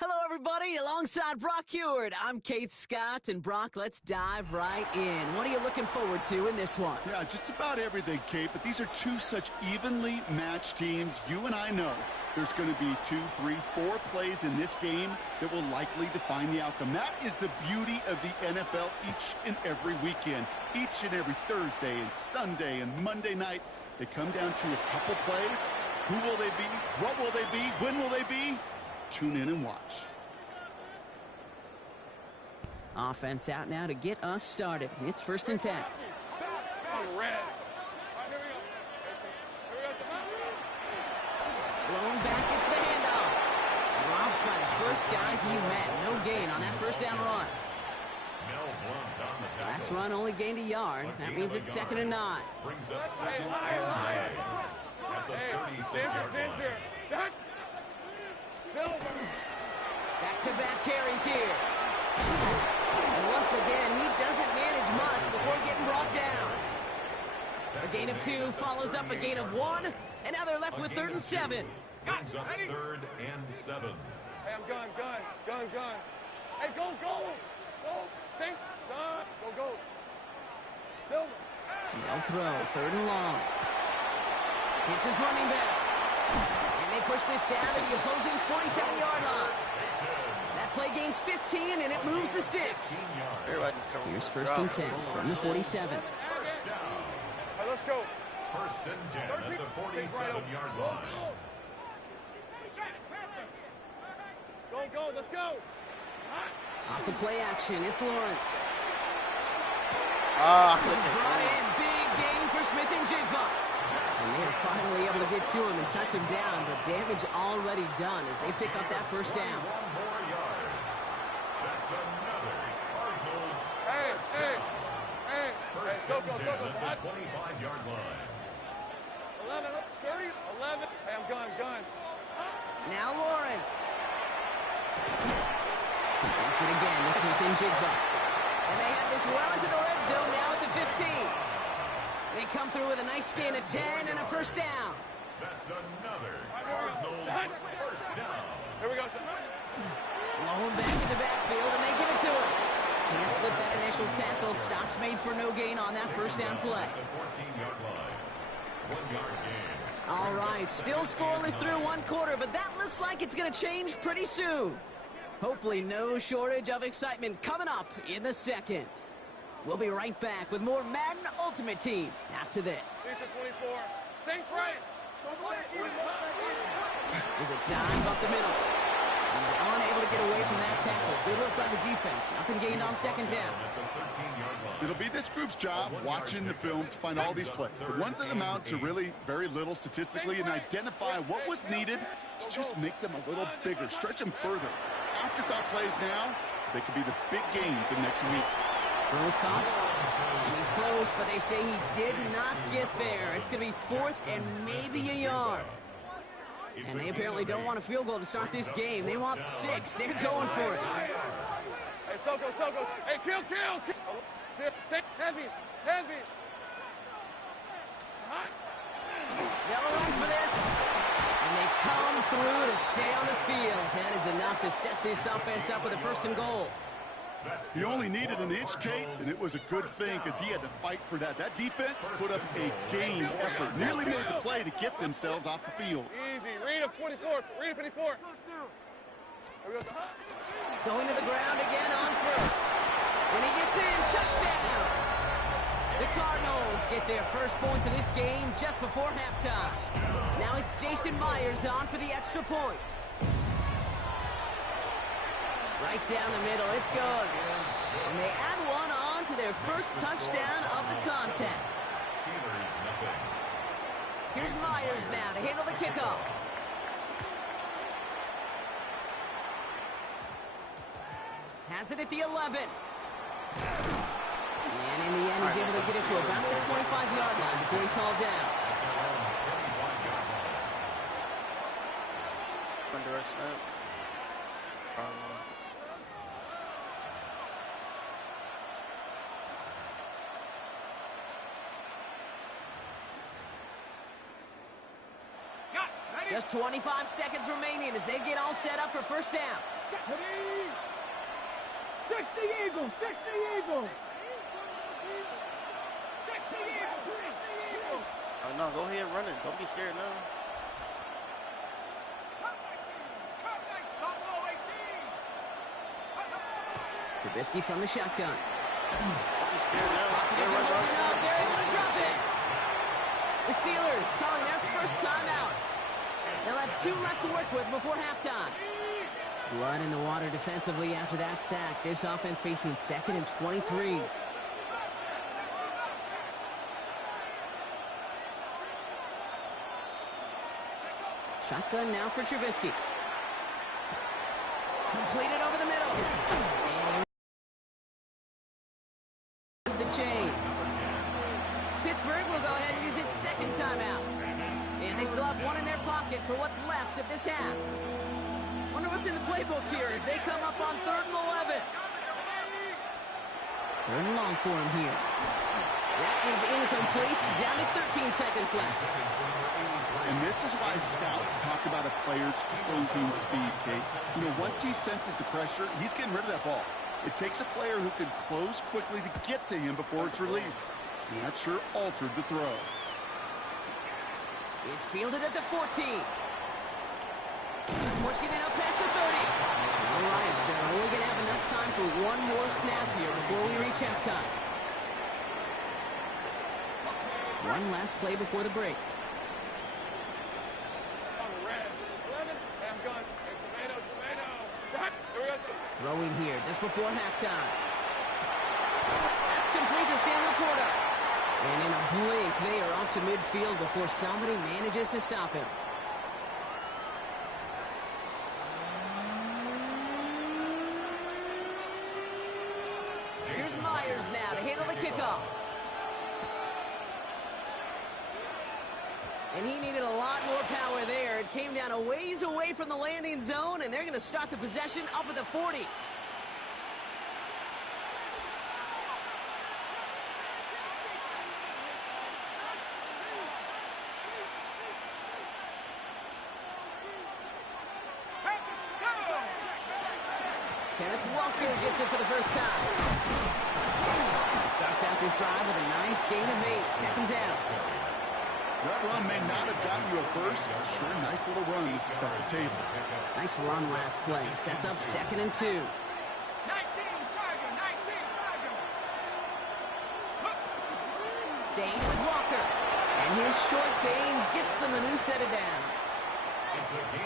Hello, everybody. Alongside Brock Heward, I'm Kate Scott, and Brock, let's dive right in. What are you looking forward to in this one? Yeah, just about everything, Kate, but these are two such evenly matched teams. You and I know there's going to be 2, 3, 4 plays in this game that will likely define the outcome. That is the beauty of the NFL each and every weekend. Each and every Thursday and Sunday and Monday night, they come down to a couple plays. Who will they be? What will they be? When will they be? Tune in and watch. Offense out now to get us started. It's 1st and 10. first guy he met. No gain on that first down run. Mel Blount on the tackle. Last run only gained a yard. That means it's 2nd and 9. Brings up 2nd and 10 at the 36-yard line. Back-to-back carries here. And once again, he doesn't manage much before getting brought down. A gain of 2 follows up a gain of 1, and now they're left with 3rd and 7. Brings up 3rd and 7. Hey, I'm gun. Hey, go. Sink, son. Go. Silver. They'll throw, 3rd and long. Hits his running back. And they push this down to the opposing 47-yard line. That play gains 15, and it moves the sticks. Here's 1st and 10 from the 47. Hey, let's go. 1st and 10 at the 47-yard line. Go, let's go. Off the play action, it's Lawrence. Ah, This is brought in. Big gain for Smith and Jigba. And they are finally able to get to him and touch him down, but damage already done as they pick up that 1st down. 1 more yards. That's another Cardinals. Hey. First Go. and 10 at the 25-yard line. 11, 30, 11. Hey, I'm gun. Now Lawrence. Completes it again to Smith and Jigba. And they have this well into the red zone now at the 15. They come through with a nice gain of 10 and a 1st down. That's another Cardinals first down. Here we go. Low him back in the backfield, and they give it to him. Can't slip that initial tackle. Stops made for no gain on that 1st down play. The 14-yard line. 1-yard gain. All right, still scoreless through 1 quarter, but that looks like it's going to change pretty soon. Hopefully no shortage of excitement coming up in the 2nd. We'll be right back with more Madden Ultimate Team after this. 24. Saints right. There's a dive up the middle. He's unable to get away from that tackle. Good work by the defense. Nothing gained on 2nd down. At the 13-yard line. It'll be this group's job watching the film to find all these plays. The ones that amount to really very little statistically and identify what was needed to just make them a little bigger, stretch them further. Afterthought plays now, they could be the big gains in next week. Burrows caught. He's close, but they say he did not get there. It's going to be 4th and maybe a yard. And they apparently don't want a field goal to start this game. They want 6. They're going for it. Hey, Soko. Hey, kill. Heavy. They'll run for this. And they come through to stay on the field. That is enough to set this offense up with a 1st and goal. He only needed an inch, Kate, and it was a good thing because he had to fight for that. That defense put up a game effort. Nearly made the play to get themselves off the field. Easy. Read a 24. Going to the ground again on 1st. When he gets in, touchdown! The Cardinals get their 1st points of this game just before halftime. Now it's Jason Myers on for the extra point. Right down the middle, it's good. And they add 1 on to their 1st touchdown of the contest. Steelers, nothing. Here's Myers now to handle the kickoff. Has it at the 11. And in the end, he's able to get it to about the 25-yard line before he's hauled down. Under our snap. Just 25 seconds remaining as they get all set up for 1st down. 60 Eagles. Oh, no, go ahead, run it. Don't be scared now. Trubisky from the shotgun. Don't be scared now. They're able to drop it. The Steelers calling their 1st timeout. They'll have 2 left to work with before halftime. Blood in the water defensively after that sack. This offense facing 2nd and 23. Shotgun now for Trubisky. Completed over the middle. And the chains. Pittsburgh will go ahead and use its second timeout. And they still have one in their pocket for what's left of this half. Wonder what's in the playbook here as they come up on 3rd and 11. 3rd and long for him here. That is incomplete. Down to 13 seconds left. And this is why scouts talk about a player's closing speed, Kate. You know, once he senses the pressure, he's getting rid of that ball. It takes a player who can close quickly to get to him before it's released. And that sure altered the throw. It's fielded at the 14. Pushing it up past the 30. All right, so they're only going to have enough time for one more snap here before we reach halftime. One last play before the break. Throwing here just before halftime. That's complete to Sam Laporta. And in a blink, they are off to midfield before somebody manages to stop him. Here's Myers now to handle the kickoff. And he needed a lot more power there. It came down a ways away from the landing zone, and they're going to start the possession up at the 40. Kenneth Walker gets it for the first time. Starts out this drive with a nice gain of 8. 2nd down. That run may not have gotten you a first, but sure, nice little run to set the table. Nice run last play. Sets up 2nd and 2. 19 Tiger, 19 Tiger. Staying with Walker. And his short gain gets them a new set of downs.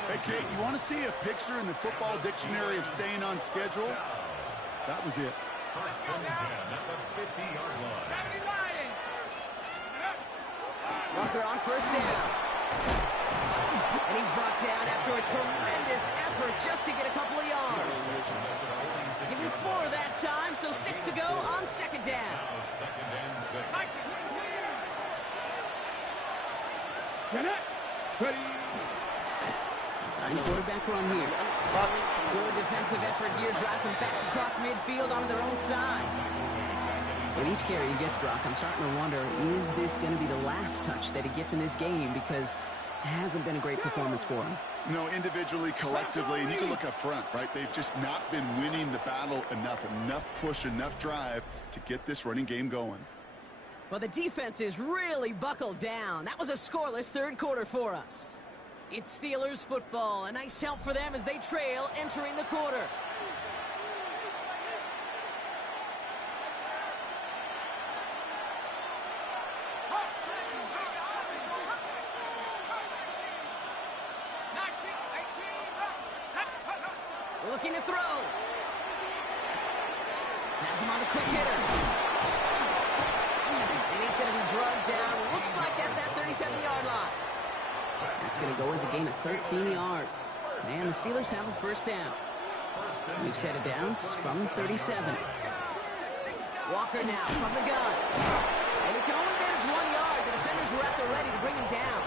Hey, Kate, you want to see a picture in the football dictionary of staying on schedule? That was it. 1st and 10 at the 50-yard line. 70 Lions. Walker on 1st down. And he's brought down after a tremendous effort just to get a couple of yards. Give him 4 that time, so 6 to go on 2nd down. Now 2nd and 6. Get it. Ready. Design quarterback run here. Good defensive effort here. Drives them back across midfield onto their own side. With each carry he gets, Brock, I'm starting to wonder, is this going to be the last touch that he gets in this game? Because it hasn't been a great performance for him. No, individually, collectively, and you can look up front, right? They've just not been winning the battle enough push, enough drive to get this running game going. Well, the defense is really buckled down. That was a scoreless 3rd quarter for us. It's Steelers football. A nice help for them as they trail entering the quarter. Looking to throw. Has him on the quick hitter. And he's going to be drugged down. Looks like at that 37-yard line. That's going to go as a gain of 13 yards. And the Steelers have a 1st down. We've set it down from the 37. Walker now from the gun. And he can only manage 1 yard. The defenders were at the ready to bring him down.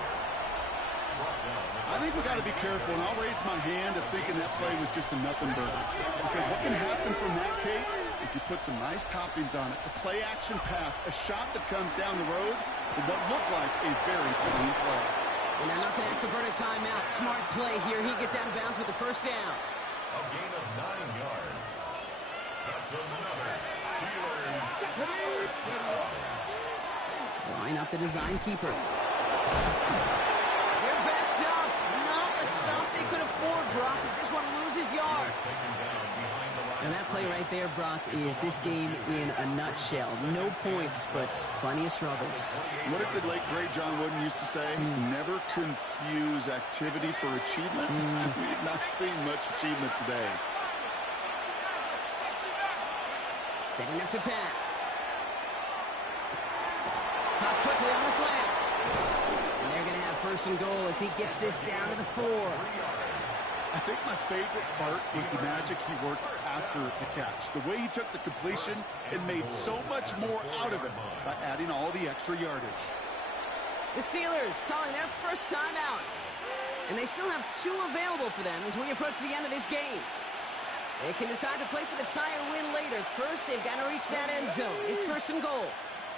I think we got to be careful, and I'll raise my hand of thinking that play was just a nothing burger. Because what can happen from that, Kate, is you put some nice toppings on it. A play-action pass, a shot that comes down the road for what looked like a very clean play. And they're not going to have to burn a timeout. Smart play here. He gets out of bounds with the 1st down. A gain of 9 yards. That's another Steelers first down. Line up the design keeper. They're backed up. Not a stop they could afford, Brock, as this one loses yards. And that play right there, Brock, is this game in a nutshell. No points, but plenty of struggles. What did the late, great John Wooden used to say? Never confuse activity for achievement. We've not seen much achievement today. Setting up to pass. Caught quickly on the slant. And they're going to have 1st and goal as he gets this down to the 4. I think my favorite part was the magic he worked after the catch. The way he took the completion and made so much more out of it by adding all the extra yardage. The Steelers calling their first time out. And they still have 2 available for them as we approach the end of this game. They can decide to play for the tie or win later. First, they've got to reach that end zone. It's 1st and goal.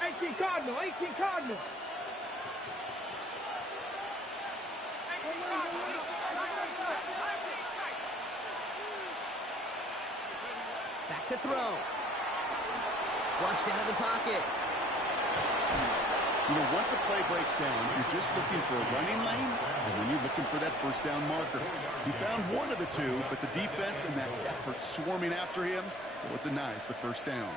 18 Cardinal, 18 Cardinal. Back to throw. Flushed out of the pocket. You know, once a play breaks down, you're just looking for a running lane, and then you're looking for that first down marker. He found one of the two, but the defense and that effort swarming after him, well, it denies the first down.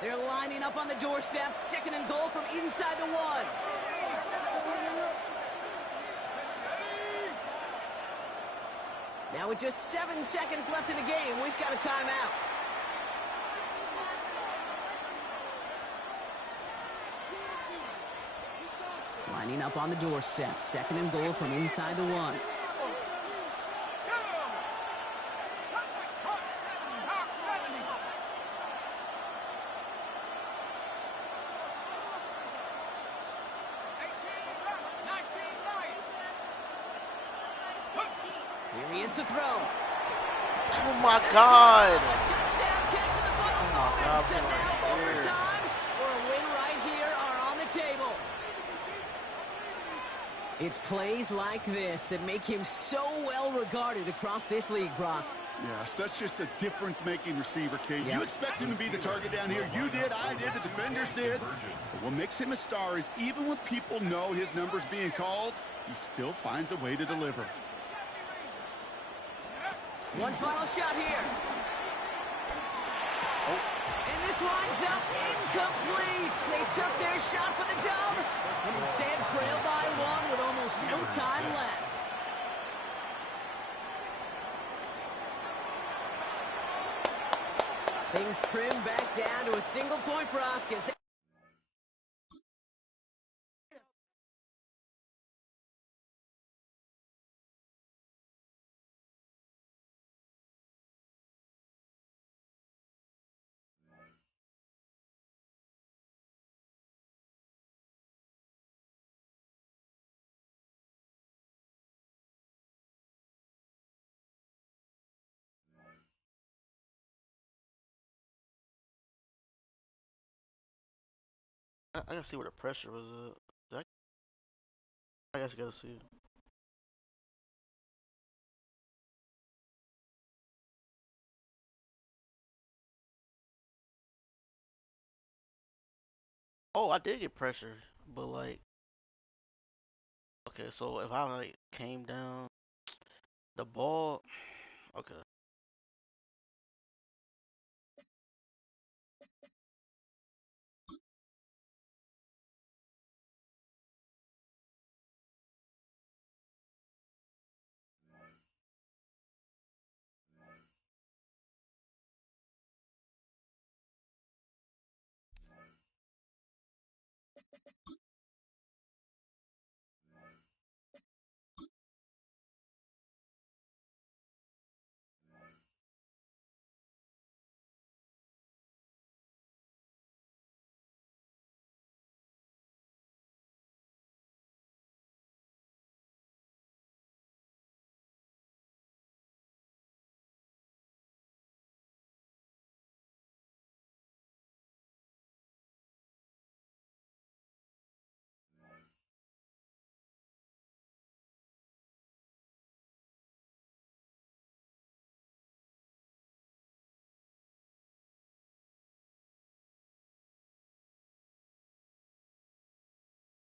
They're lining up on the doorstep. 2nd and goal from inside the 1. Now with just 7 seconds left in the game, we've got a timeout. Lining up on the doorstep. 2nd and goal from inside the 1. Here he is to throw. Oh my God. Touchdown catch in the final moments. And now overtime or a win right here are on the table. It's plays like this that make him so well regarded across this league, Brock. Yeah, such just a difference-making receiver, Kate. You expect him to be the target down here. You did, I did, the defenders did. But what makes him a star is even when people know his number's being called, he still finds a way to deliver. One final shot here. And this lines up incomplete. They took their shot for the dub, and instead trailed by 1 with almost no time left. Things trim back down to a single point, Brock, as they... I gotta see where the pressure was at. I guess you gotta see. Oh, I did get pressure, but like, okay, so if I like came down the ball, okay.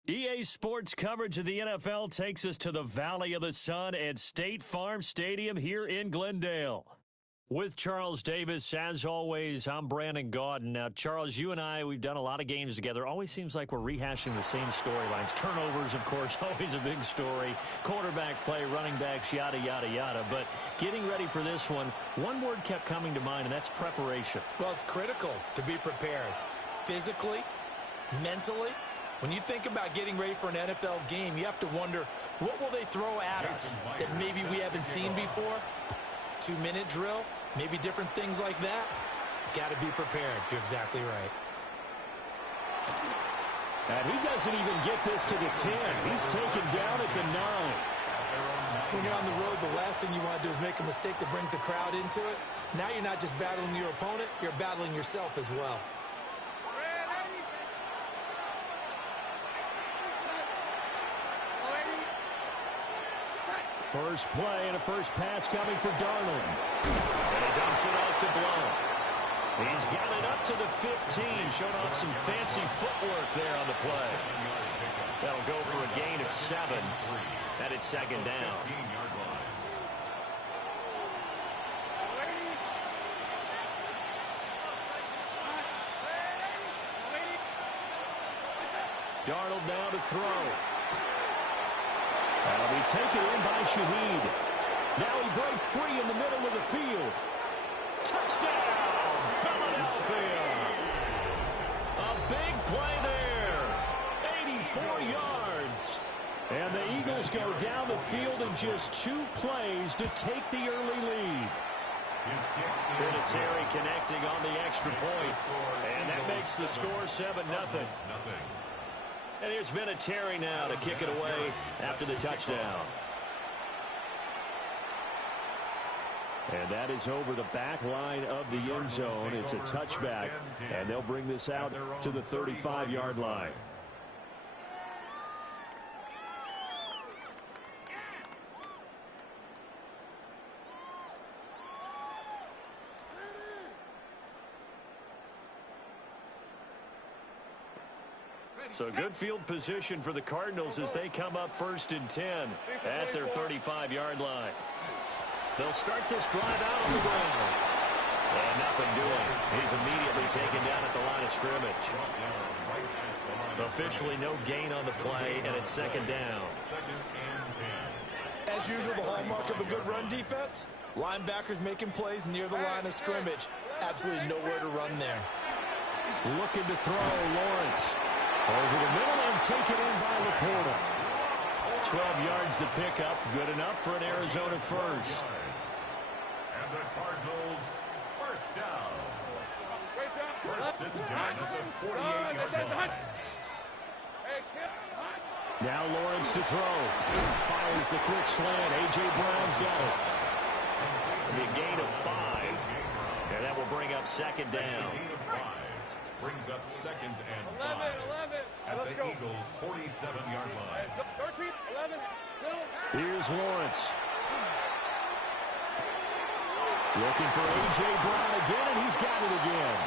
EA Sports coverage of the NFL takes us to the Valley of the Sun at State Farm Stadium here in Glendale. With Charles Davis, as always, I'm Brandon Gaudin. Now, Charles, you and I, we've done a lot of games together. Always seems like we're rehashing the same storylines. Turnovers, of course, always a big story. Quarterback play, running backs, yada, yada, yada. But getting ready for this one word kept coming to mind, and that's preparation. Well, it's critical to be prepared. Physically, mentally. When you think about getting ready for an NFL game, you have to wonder, what will they throw at us that maybe we haven't seen before? 2-minute drill, maybe different things like that. Got to be prepared. You're exactly right. And he doesn't even get this to the 10. He's taken down at the 9. When you're on the road, the last thing you want to do is make a mistake that brings the crowd into it. Now you're not just battling your opponent, you're battling yourself as well. First play and a first pass coming for Darnold. And he dumps it off to Blow. He's got it up to the 15. Showed off some fancy footwork there on the play. That'll go for a gain of 7. And it's second down. Darnold now to throw. That'll be taken in by Shaheed. Now he breaks free in the middle of the field. Touchdown, Philadelphia. A big play there. 84 yards. And the Eagles go down the field in just 2 plays to take the early lead. Vinatieri connecting on the extra point. And that makes the score 7-0. And here's Vinatieri now to kick it away after the touchdown. And that is over the back line of the end zone. It's a touchback, and they'll bring this out to the 35-yard line. So good field position for the Cardinals as they come up 1st and 10 at their 35-yard line. They'll start this drive out on the ground. And nothing doing. He's immediately taken down at the line of scrimmage. Officially no gain on the play, and it's second down. As usual, the hallmark of a good run defense, linebackers making plays near the line of scrimmage. Absolutely nowhere to run there. Looking to throw, Lawrence. Over the middle and taken in by Laporta. 12 yards to pick up. Good enough for an Arizona first. And the Cardinals first down. First and 10 at the 48-yard line. Now Lawrence to throw. Fires the quick slant. A.J. Brown's got it. The gain of 5. And that will bring up second down. Brings up second and 5 at the Eagles' 47-yard line. 13, 11, here's Lawrence. Looking for A.J. Brown again, and he's got it again.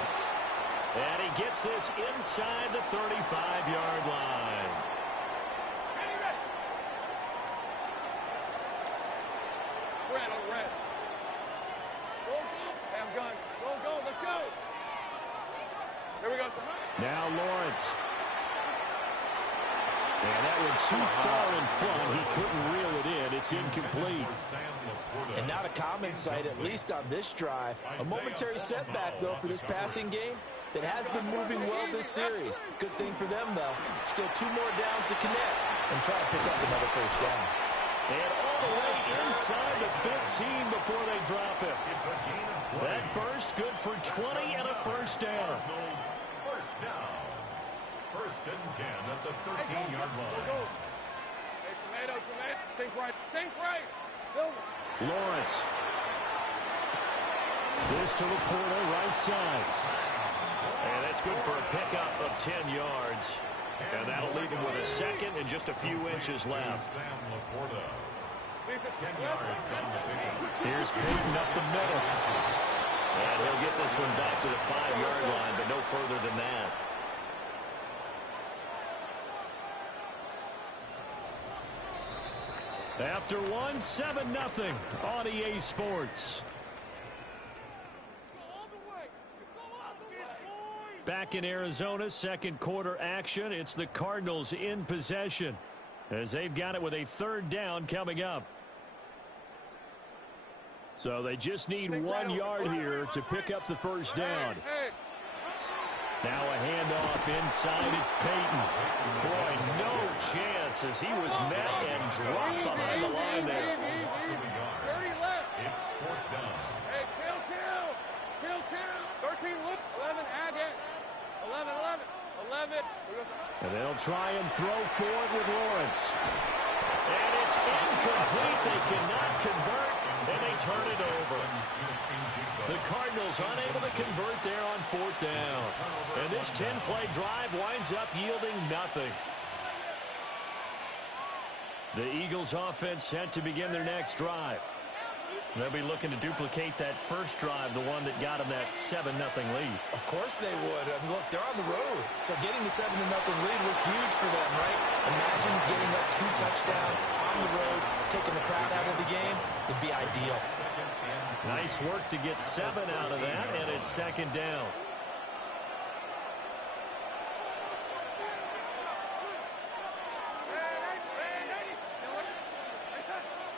And he gets this inside the 35-yard line. Red. Go, have gun. Go, let's go. Here we go. Now Lawrence. And that went too far in front. He couldn't reel it in. It's incomplete. And not a common sight, at least on this drive. A momentary setback, though, for this passing game that has been moving well this series. Good thing for them, though. Still 2 more downs to connect and try to pick up another first down. And all the way inside the 15 before they drop it. That burst good for 20 and a first down. First down. First and 10 at the 13-yard line. Hey, tomato. Think right. Lawrence. This to Laporta, right side. And that's good for a pickup of 10 yards. And that'll leave him with a second and just a few inches left. Here's Peyton up the middle. And he'll get this one back to the 5-yard line, but no further than that. After one, 7-0 on EA Sports. Back in Arizona, second quarter action. It's the Cardinals in possession as they've got it with a third down coming up. So they just need 1 yard here to pick up the first down. Now a handoff inside. It's Peyton. Boy, no chance as he was met and dropped behind the line there. 30 left. It's fourth down. Hey, kill. 13, look. 11, add it. 11. And they'll try and throw forward with Lawrence. And it's incomplete. They cannot convert, and they turn it over. The Cardinals unable to convert there on fourth down. And this 10-play drive winds up yielding nothing. The Eagles offense set to begin their next drive. They'll be looking to duplicate that first drive, the one that got them that 7-0 lead. Of course they would. I mean, look, they're on the road. So getting the 7-0 lead was huge for them, right? Imagine getting up 2 touchdowns on the road, taking the crowd out of the game. It'd be ideal. Nice work to get 7 out of that, and it's second down.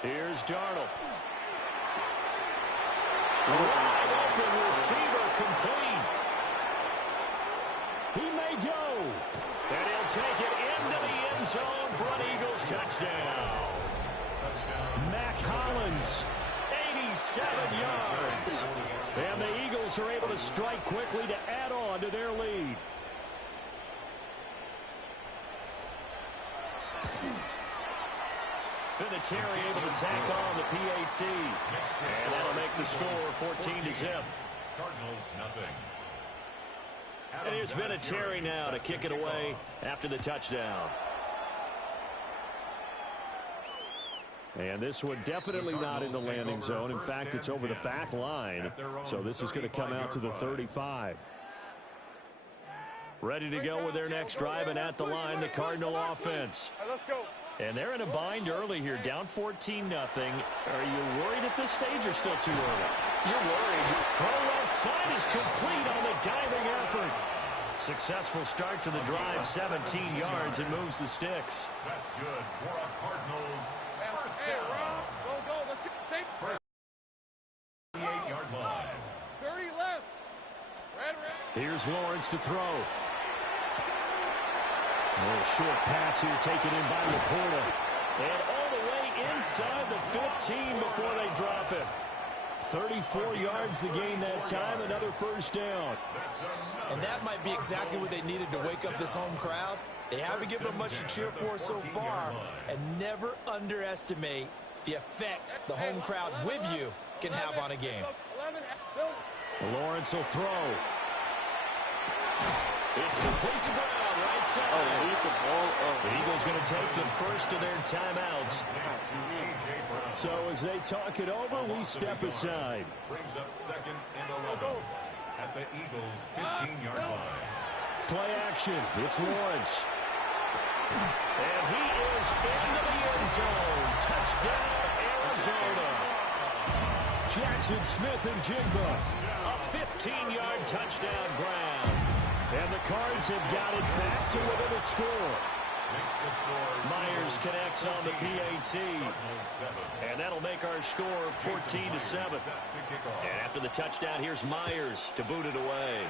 Here's Darnold. Wide open receiver complete. He may go. And he'll take it into the end zone for an Eagles touchdown. Mac Hollins, 87 yards. And the Eagles are able to strike quickly to add on to their lead. Vinatieri able to tack on the PAT. And that'll make the score 14-0. Cardinals nothing. And here's Vinatieri now to kick it away after the touchdown. And this one definitely not in the landing zone. In fact, it's over the back line. So this is going to come out to the 35. Ready to go with their next drive, and at the line, the Cardinal offense. Let's go. And they're in a bind early here, down 14-0. Are you worried at this stage or still too early? You're worried. Throw left side is complete on the diving effort. Successful start to the drive, 17 yards, and moves the sticks. That's good for a Cardinals first Hey, down. Rob, go. Let's get safe. 38-yard line. 30 left. Red. Here's Lawrence to throw. A little short pass here taken in by Laporta. And all the way inside the 15 before they drop it. 34 yards the gain that time, another first down. And that might be exactly what they needed to wake up this home crowd. They haven't given them much to cheer for so far. And never underestimate the effect the home crowd with you can have on a game. Lawrence will throw. It's complete to Brown, right side. The Eagles going to take the first of their timeouts. So as they talk it over, we step aside. Brings up second and 11 at the Eagles' 15-yard line. Play action. It's Lawrence. And he is into the end zone. Touchdown, Arizona. Jackson Smith and Jigba. A 15-yard touchdown grab. And the Cards have got it back to within a score. Myers connects on the PAT. And that'll make our score 14-7. And after the touchdown, here's Myers to boot it away.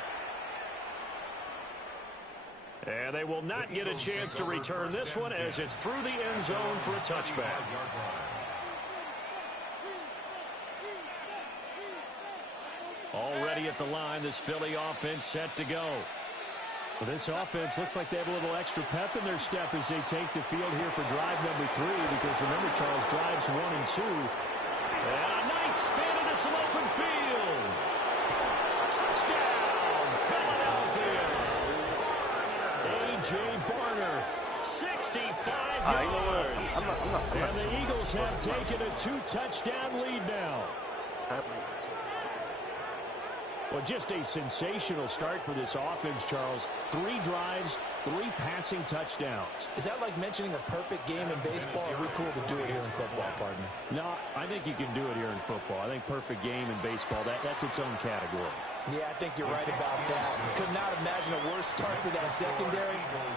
And they will not get a chance to return this one as it's through the end zone for a touchback. Already at the line, this Philly offense set to go. Well, this offense looks like they have a little extra pep in their step as they take the field here for drive number 3, because remember, Charles, drives 1 and 2. And a nice spin into some open field. Touchdown, Philadelphia. A.J. Barner, 65 yards. And the Eagles have taken a 2-touchdown lead now. Well, just a sensational start for this offense, Charles. 3 drives, 3 passing touchdowns. Is that like mentioning a perfect game in baseball? Or are we cool to do it here in football, partner? No, I think you can do it here in football. I think perfect game in baseball, that's its own category. Yeah, I think you're right about that. Could not imagine a worse start for that secondary,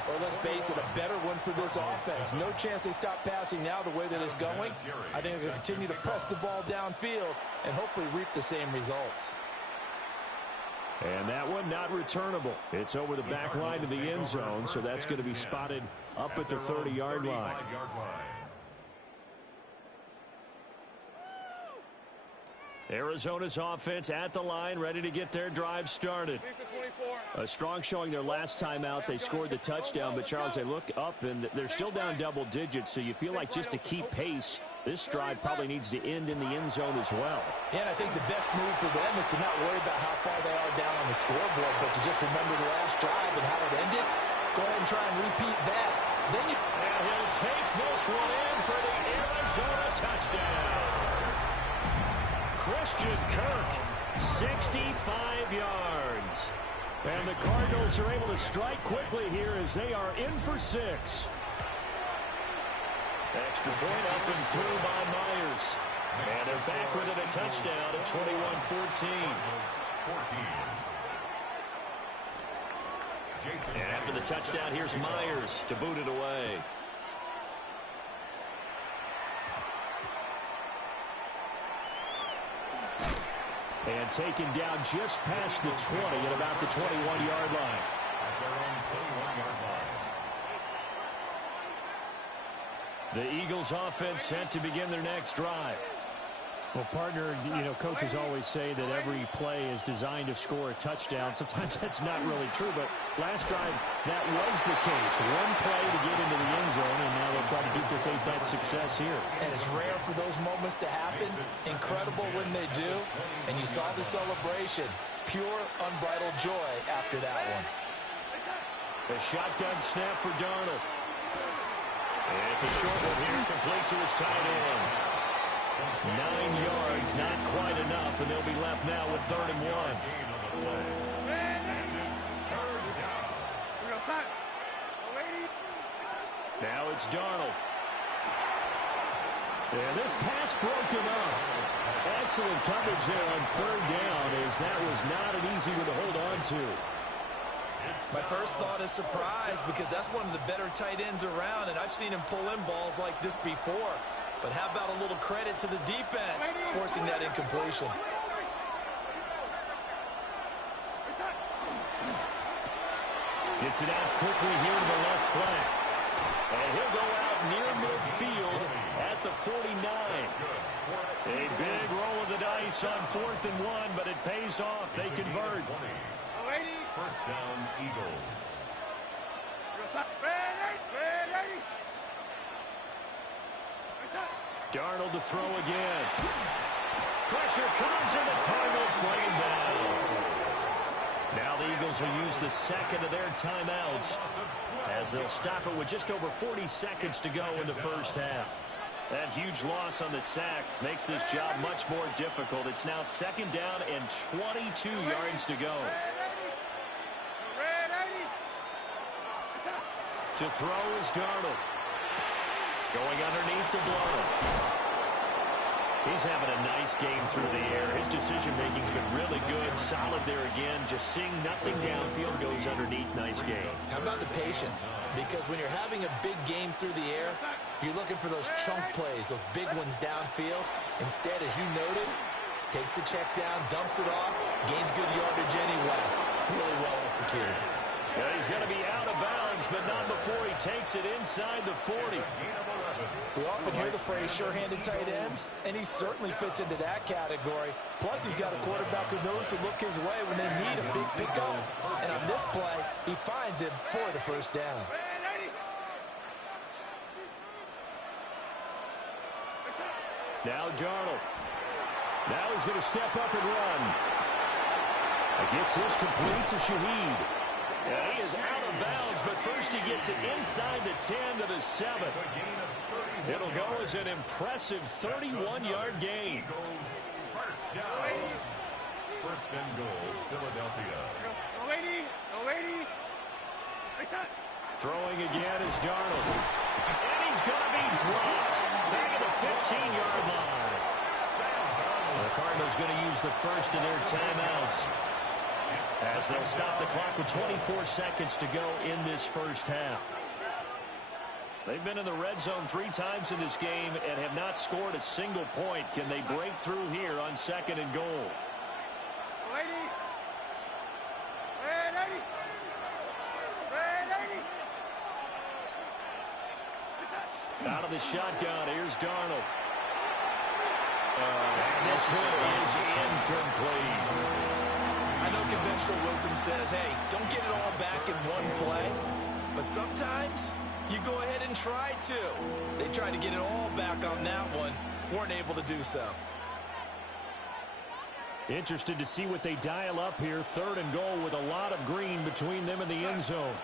or let's face it, a better one for this offense. No chance they stop passing now the way that it's going. I think they'll continue to press the ball downfield and hopefully reap the same results. And that one not returnable. It's over the back line of the end zone, so that's going to be spotted up at the 30-yard line. Arizona's offense at the line, ready to get their drive started. A strong showing their last time out. They scored the touchdown, but Charles, they look up and they're still down double digits, so you feel like just to keep pace, this drive probably needs to end in the end zone as well. Yeah, and I think the best move for them is to not worry about how far they are down on the scoreboard, but to just remember the last drive and how it ended. Go ahead and try and repeat that. Then and he'll take this one in for the Arizona touchdown. Christian Kirk, 65 yards. And the Cardinals are able to strike quickly here as they are in for 6. Extra point up and through by Myers. And they're back with it, a touchdown at 21-14. And after the touchdown, here's Myers to boot it away. And taken down just past the 20 at about the 21-yard line. At their own 21-yard line. The Eagles offense set to begin their next drive. Well, partner, you know, coaches always say that every play is designed to score a touchdown. Sometimes that's not really true, but last drive, that was the case. One play to get into the end zone, and now they'll try to duplicate that success here. And it's rare for those moments to happen. Incredible when they do. And you saw the celebration. Pure, unbridled joy after that one. The shotgun snap for Darnold. And it's a short one here, complete to his tight end. 9 yards, not quite enough, and they'll be left now with 3rd and 1. Now it's Darnold. And this pass broke him up. Excellent coverage there on 3rd down, as that was not an easy one to hold on to. My first thought is surprise, because that's one of the better tight ends around, and I've seen him pull in balls like this before. But how about a little credit to the defense forcing that incompletion? Gets it out quickly here to the left flank. And he'll go out near midfield at the 49. A big roll of the dice on 4th and 1, but it pays off. They convert. 1st down, Eagles. Darnold to throw again. Pressure comes, and the Cardinals bring him down. Now the Eagles will use the second of their timeouts as they'll stop it with just over 40 seconds to go in the first half. That huge loss on the sack makes this job much more difficult. It's now 2nd down and 22 yards to go. To throw is Darnold. Going underneath to Blount. He's having a nice game through the air. His decision-making's been really good. Solid there again. Just seeing nothing downfield, goes underneath. Nice game. How about the patience? Because when you're having a big game through the air, you're looking for those chunk plays, those big ones downfield. Instead, as you noted, takes the check down, dumps it off, gains good yardage anyway. Really well executed. Yeah, he's going to be out of bounds, but not before he takes it inside the 40. We often hear the phrase sure-handed tight ends, and he certainly fits into that category. Plus, he's got a quarterback who knows to look his way when they need a big pickup. And on this play, he finds him for the 1st down. Now Darnold. Now he's going to step up and run. Gets this complete to Shaheed. And he is out of bounds, but first he gets it inside the 10 to the 7. It'll go as an impressive 31-yard gain. 1st down. 1st and goal, Philadelphia. Throwing again is Darnold. And he's going to be dropped. Back at the 15-yard line. The Cardinals going to use the first of their timeouts. as they'll stop the clock with 24 seconds to go in this first half. They've been in the red zone 3 times in this game and have not scored a single point. Can they break through here on 2nd and goal? Out of the shotgun, here's Darnold. And this one is incomplete. I know conventional wisdom says, hey, don't get it all back in one play. But sometimes you go ahead and try to. They tried to get it all back on that one. Weren't able to do so. Interested to see what they dial up here. 3rd and goal with a lot of green between them and the end zone.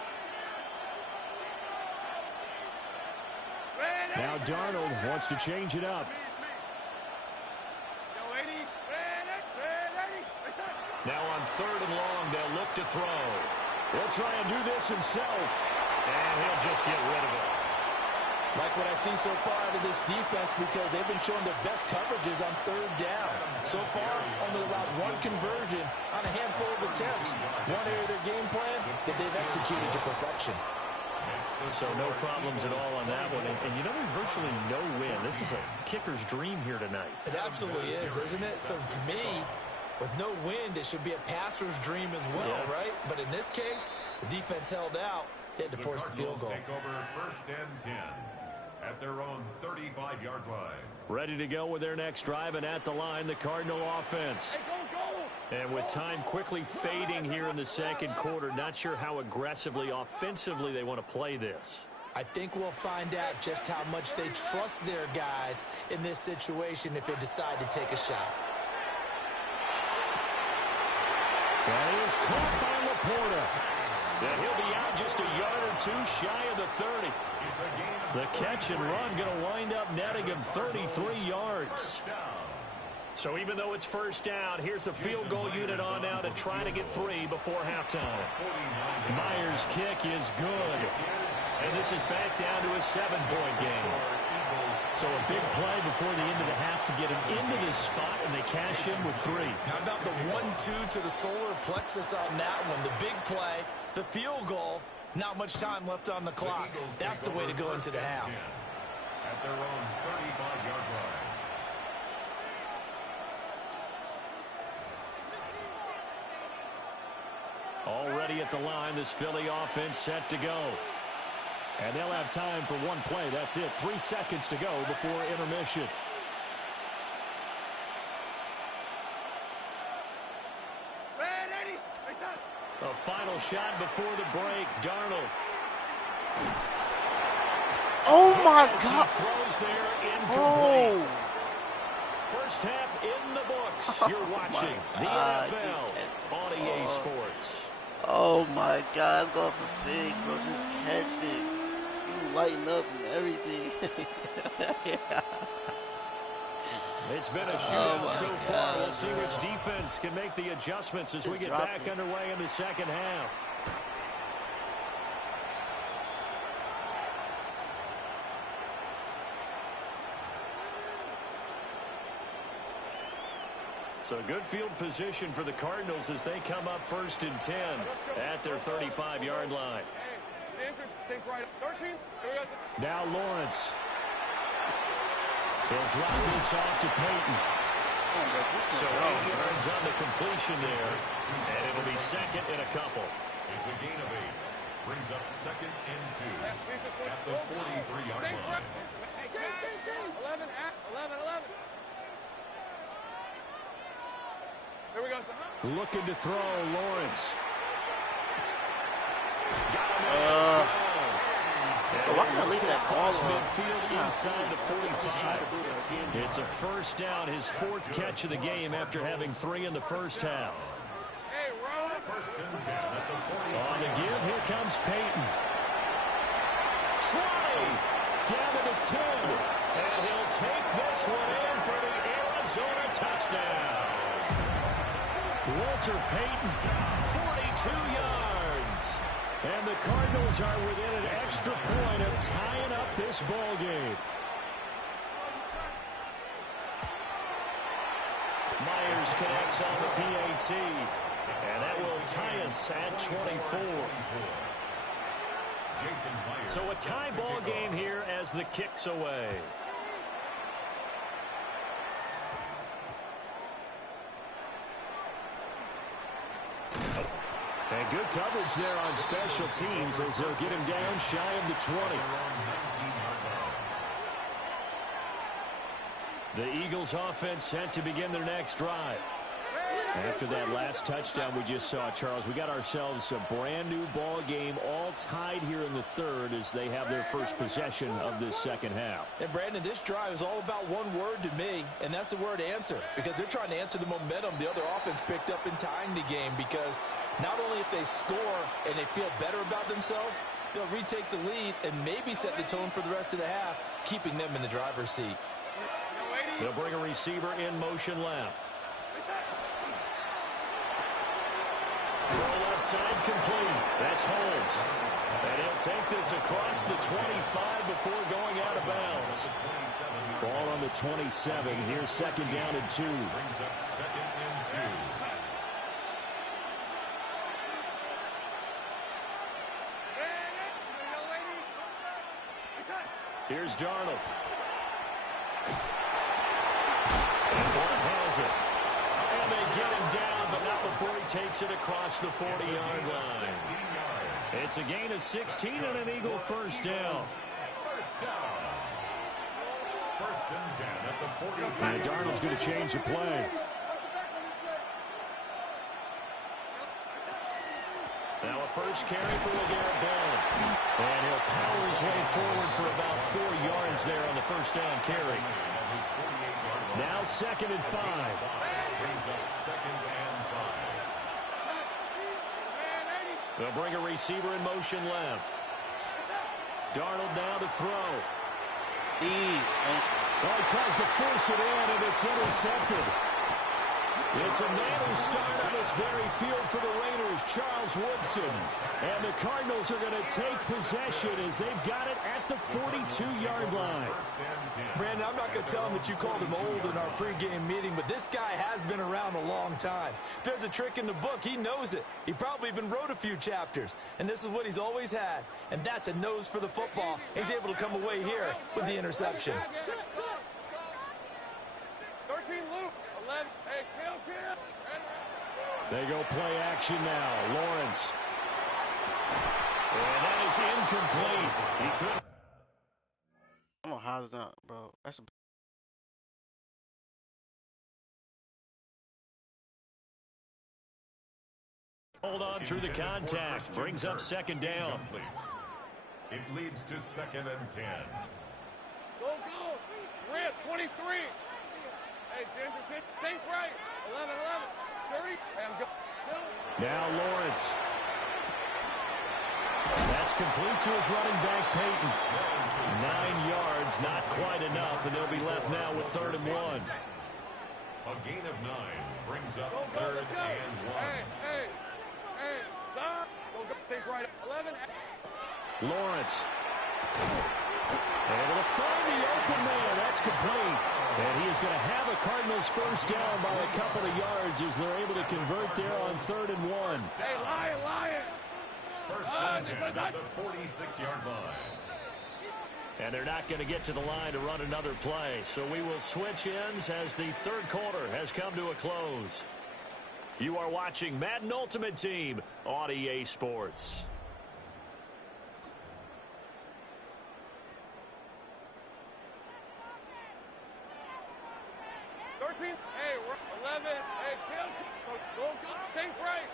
Now Darnold wants to change it up. Now on 3rd and long, they'll look to throw. He'll try and do this himself, and he'll just get rid of it. Like what I see so far out of this defense, because they've been showing their best coverages on 3rd down. So far, only allowed 1 conversion on a handful of attempts. One area of their game plan that they've executed to perfection. So no problems at all on that one. And you know, there's virtually no win. This is a kicker's dream here tonight. It absolutely is, isn't it? So to me, with no wind, it should be a passer's dream as well, right? But in this case, the defense held out. They had to force the field goal. Take over 1st and 10 at their own 35-yard line. Ready to go with their next drive, and at the line, the Cardinal offense. And with time quickly fading here in the 2nd quarter, not sure how aggressively, offensively they want to play this. I think we'll find out just how much they trust their guys in this situation if they decide to take a shot. That is caught by Laporta. And he'll be out just a yard or 2 shy of the 30. The catch and run going to wind up netting him 33 yards. So even though it's 1st down, here's the field goal unit on now to try to get 3 before halftime. Myers' kick is good. And this is back down to a 7-point game. So a big play before the end of the half to get him into this spot, and they cash in with 3. How about the 1-2 to the solar plexus on that one? The big play, the field goal, not much time left on the clock. That's the way to go into the half. At their own 35-yard line. Already at the line, this Philly offense set to go. And they'll have time for 1 play. That's it. 3 seconds to go before intermission. A final shot before the break. Darnold. Oh my As God! he throws there, incomplete. First half in the books. You're watching the NFL on EA Sports. Oh my God! Let's go for 6, bro. Just catch it. You lighten up and everything. Yeah. It's been a shootout so far. We'll see which defense can make the adjustments as we get back underway in the 2nd half. So good field position for the Cardinals as they come up 1st and 10 at their 35-yard line. Now Lawrence. He'll drop this off to Peyton. So 8 yards on the completion there, and it'll be 2nd and a couple. It's a gain of 8. Brings up 2nd and 2 at the 43-yard line. 11. Here we go. Looking to throw, Lawrence. Got him in the Why did I leave that ball midfield inside the 45. It's a 1st down, his 4th catch of the game after having 3 in the first half. Hey, roll. 1st and 10 at the 40. On the give, here comes Peyton. Try down to the 10. And he'll take this one in for the Arizona touchdown. Walter Payton, 42 yards. And the Cardinals are within an extra point of tying up this ball game. Myers connects on the PAT. And that will tie us at 24. So a tie ball game here as the kick's away. And good coverage there on special teams as they'll get him down shy of the 20. The Eagles offense set to begin their next drive. After that last touchdown we just saw, Charles, we got ourselves a brand new ball game, all tied here in the third as they have their first possession of this second half. And Brandon, this drive is all about one word to me, and that's the word answer, because they're trying to answer the momentum the other offense picked up in tying the game, because not only if they score and they feel better about themselves, they'll retake the lead and maybe set the tone for the rest of the half, keeping them in the driver's seat. They'll bring a receiver in motion left. Throw left side complete. That's Holmes. And he'll take this across the 25 before going out of bounds. Ball on the 27. Here's second down and 2. Brings up second and 2. Here's Darnold. And Blunt has it. And they get him down, but not before he takes it across the 40-yard line. It's a gain of 16 and an Eagle first down. First and 10 at the 40. And Darnold's going to change the play. Now a first carry for LeGarrette Blount. And he'll power his way forward for about 4 yards there on the first down carry. Now second and 5. Brings up second and 5. They'll bring a receiver in motion left. Darnold now to throw. Well, he tries to force it in, and it's intercepted. It's a nail start on this very field for the Raiders, Charles Woodson. And the Cardinals are going to take possession as they've got it at the 42-yard line. Brandon, I'm not going to tell him that you called him old in our pregame meeting, but this guy has been around a long time. If there's a trick in the book, he knows it. He probably even wrote a few chapters. And this is what he's always had, and that's a nose for the football. He's able to come away here with the interception. 13 Luke, 11. Hey, kill. They go play action now. Lawrence. And that is incomplete. He could. I don't know how it's not, bro. That's a... Hold on through the contact. Brings up second down. It leads to second and 10. Go. Rip, 23. Hey, Ginger, sink right. 11. 30. Hey, I'm go. Now Lawrence. That's complete to his running back, Peyton. 9 yards, not quite enough, and they'll be left now with 3rd and 1. A gain of 9 brings up Go, 3rd let's go. and 1. Hey, stop. Go, take right. 11. Lawrence. Able to find the open man. That's complete. And he is going to have a Cardinals first down by a couple of yards as they're able to convert there on 3rd and 1. Hey, Lion. First and 10 at the 46-yard line. And they're not going to get to the line to run another play. So we will switch ends as the third quarter has come to a close. You are watching Madden Ultimate Team on EA Sports. Hey, 11. Hey, kill. So go. Sink right.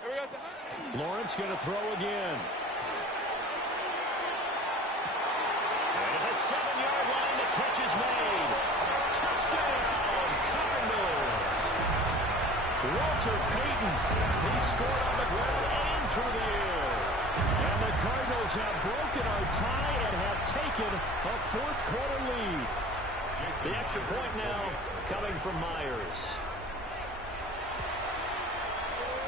Here we go. Lawrence going to throw again. And at the 7-yard line, the catch is made. Touchdown, Cardinals. Walter Payton. He scored on the ground and through the air. And the Cardinals have broken our tie and have taken a fourth-quarter lead. The extra point now coming from Myers.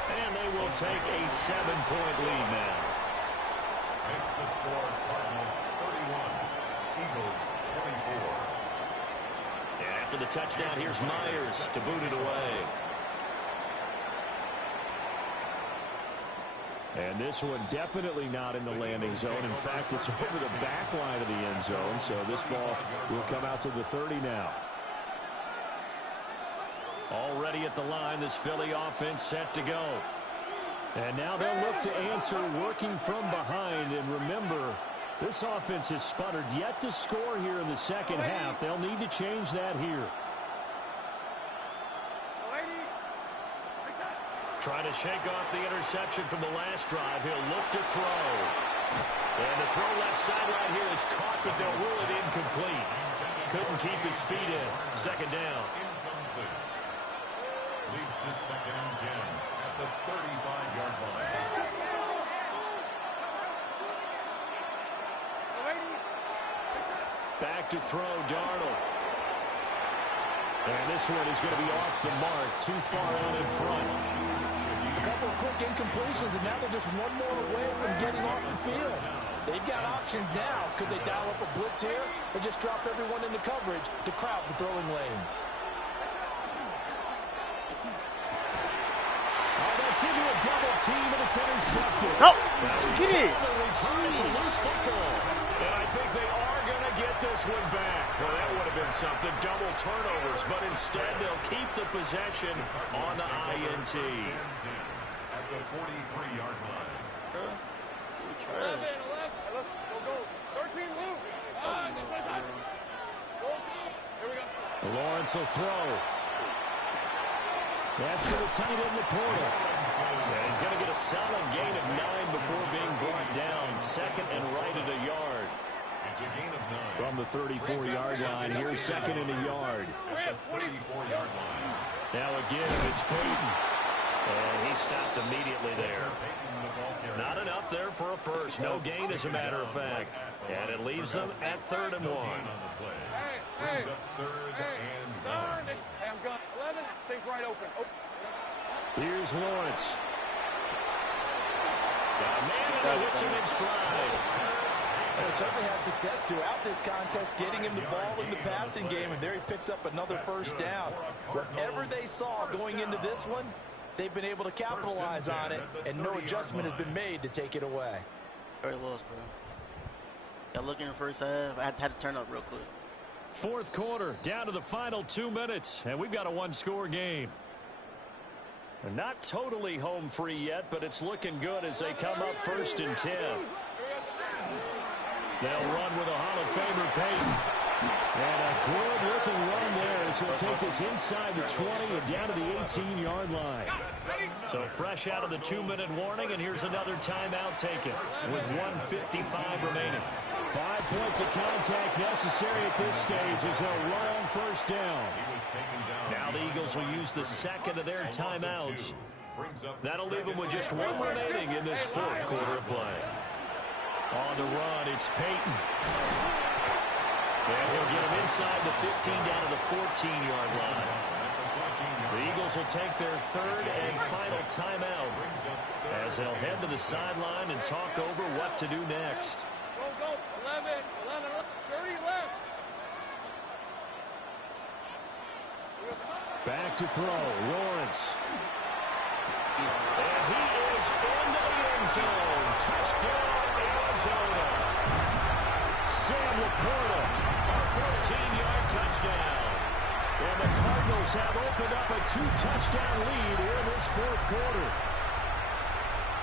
And they will take a 7-point lead now. Makes the score Cardinals 31, Eagles 24. And at After the touchdown, here's Myers to boot it away. And this one definitely not in the landing zone. In fact, it's over the back line of the end zone. So this ball will come out to the 30 now. Already at the line, this Philly offense set to go. And now they'll look to answer working from behind. And remember, this offense has sputtered yet to score here in the second half. They'll need to change that here. Trying to shake off the interception from the last drive. He'll look to throw. And the throw left sideline here is caught, but they'll rule it incomplete. Couldn't keep his feet in. Second down. Leads to 2nd and 10 at the 35-yard line. Back to throw, Darnold. And this one is going to be off the mark, too far out in front. A couple of quick incompletions, and now they're just one more away from getting off the field. They've got options now. Could they dial up a blitz here or just drop everyone into coverage to crowd the throwing lanes? Oh, that's into a double team, and it's intercepted. No, it is. Returns a loose football. And I think they are going to get this one back. Well, that would have been something. Double turnovers, but instead they'll keep the possession on the INT. At the 43-yard line. 11, let's go. 13, move. Here we go. Lawrence will throw. That's to the tight end, Laporta. And he's going to get a solid gain of 9 before being brought down. Second and right at a yard. It's a gain of 9. From the 34-yard line, here's second and a yard. 34-yard line. Now again, it's Peyton. And he stopped immediately there. Not enough there for a first. No gain, as a matter of fact. And it leaves them at 3rd and 1. Brings up 3rd and 1. Hey, I'm gun. 11, take right open. Here's Lawrence. Got a man who hits him in stride. They certainly had success throughout this contest, getting him the ball in the passing game, and there he picks up another first down. Whatever they saw going into this one, they've been able to capitalize on it, and no adjustment has been made to take it away. Very lost, bro. Got looking in the first half. I had to turn up real quick. Fourth quarter, down to the final 2 minutes, and we've got a one-score game. They're not totally home free yet, but it's looking good as they come up 1st and 10. They'll run with a Hall of Famer, Peyton. And a good-looking run there as he'll take this inside the 20 and down to the 18-yard line. So fresh out of the 2-minute warning, and here's another timeout taken with 1:55 remaining. 5 points of contact necessary at this stage as they'll run on first down. Now the Eagles will use the second of their timeouts. That'll leave them with just 1 remaining in this 4th quarter of play. On the run, it's Peyton. And he'll get him inside the 15 down to the 14-yard line. The Eagles will take their 3rd and final timeout as they'll head to the sideline and talk over what to do next. Go. 11, 30 left. Back to throw, Lawrence. And he is into the end zone. Touchdown, Arizona. Sam Laporta, A 14-yard touchdown. and the Cardinals have opened up a 2-touchdown lead here in this 4th quarter.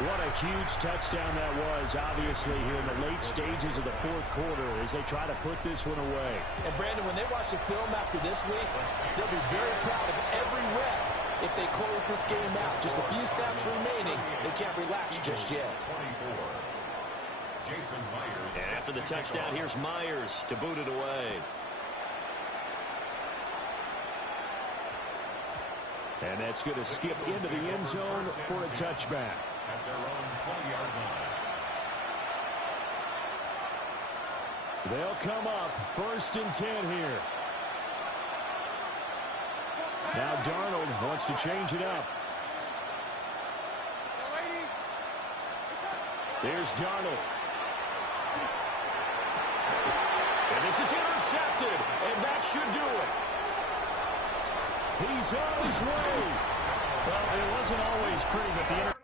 What a huge touchdown that was, obviously, here in the late stages of the 4th quarter as they try to put this one away. And, Brandon, when they watch the film after this week, they'll be very proud of every rep if they close this game out. Just a few snaps remaining. They can't relax just yet. And after the touchdown, here's Myers to boot it away. And that's going to skip into the end zone for a touchback. At their own 20-yard line. They'll come up 1st and 10 here. Now Darnold wants to change it up. There's Darnold. And this is intercepted, and that should do it. He's on his way. Well, it wasn't always pretty, but the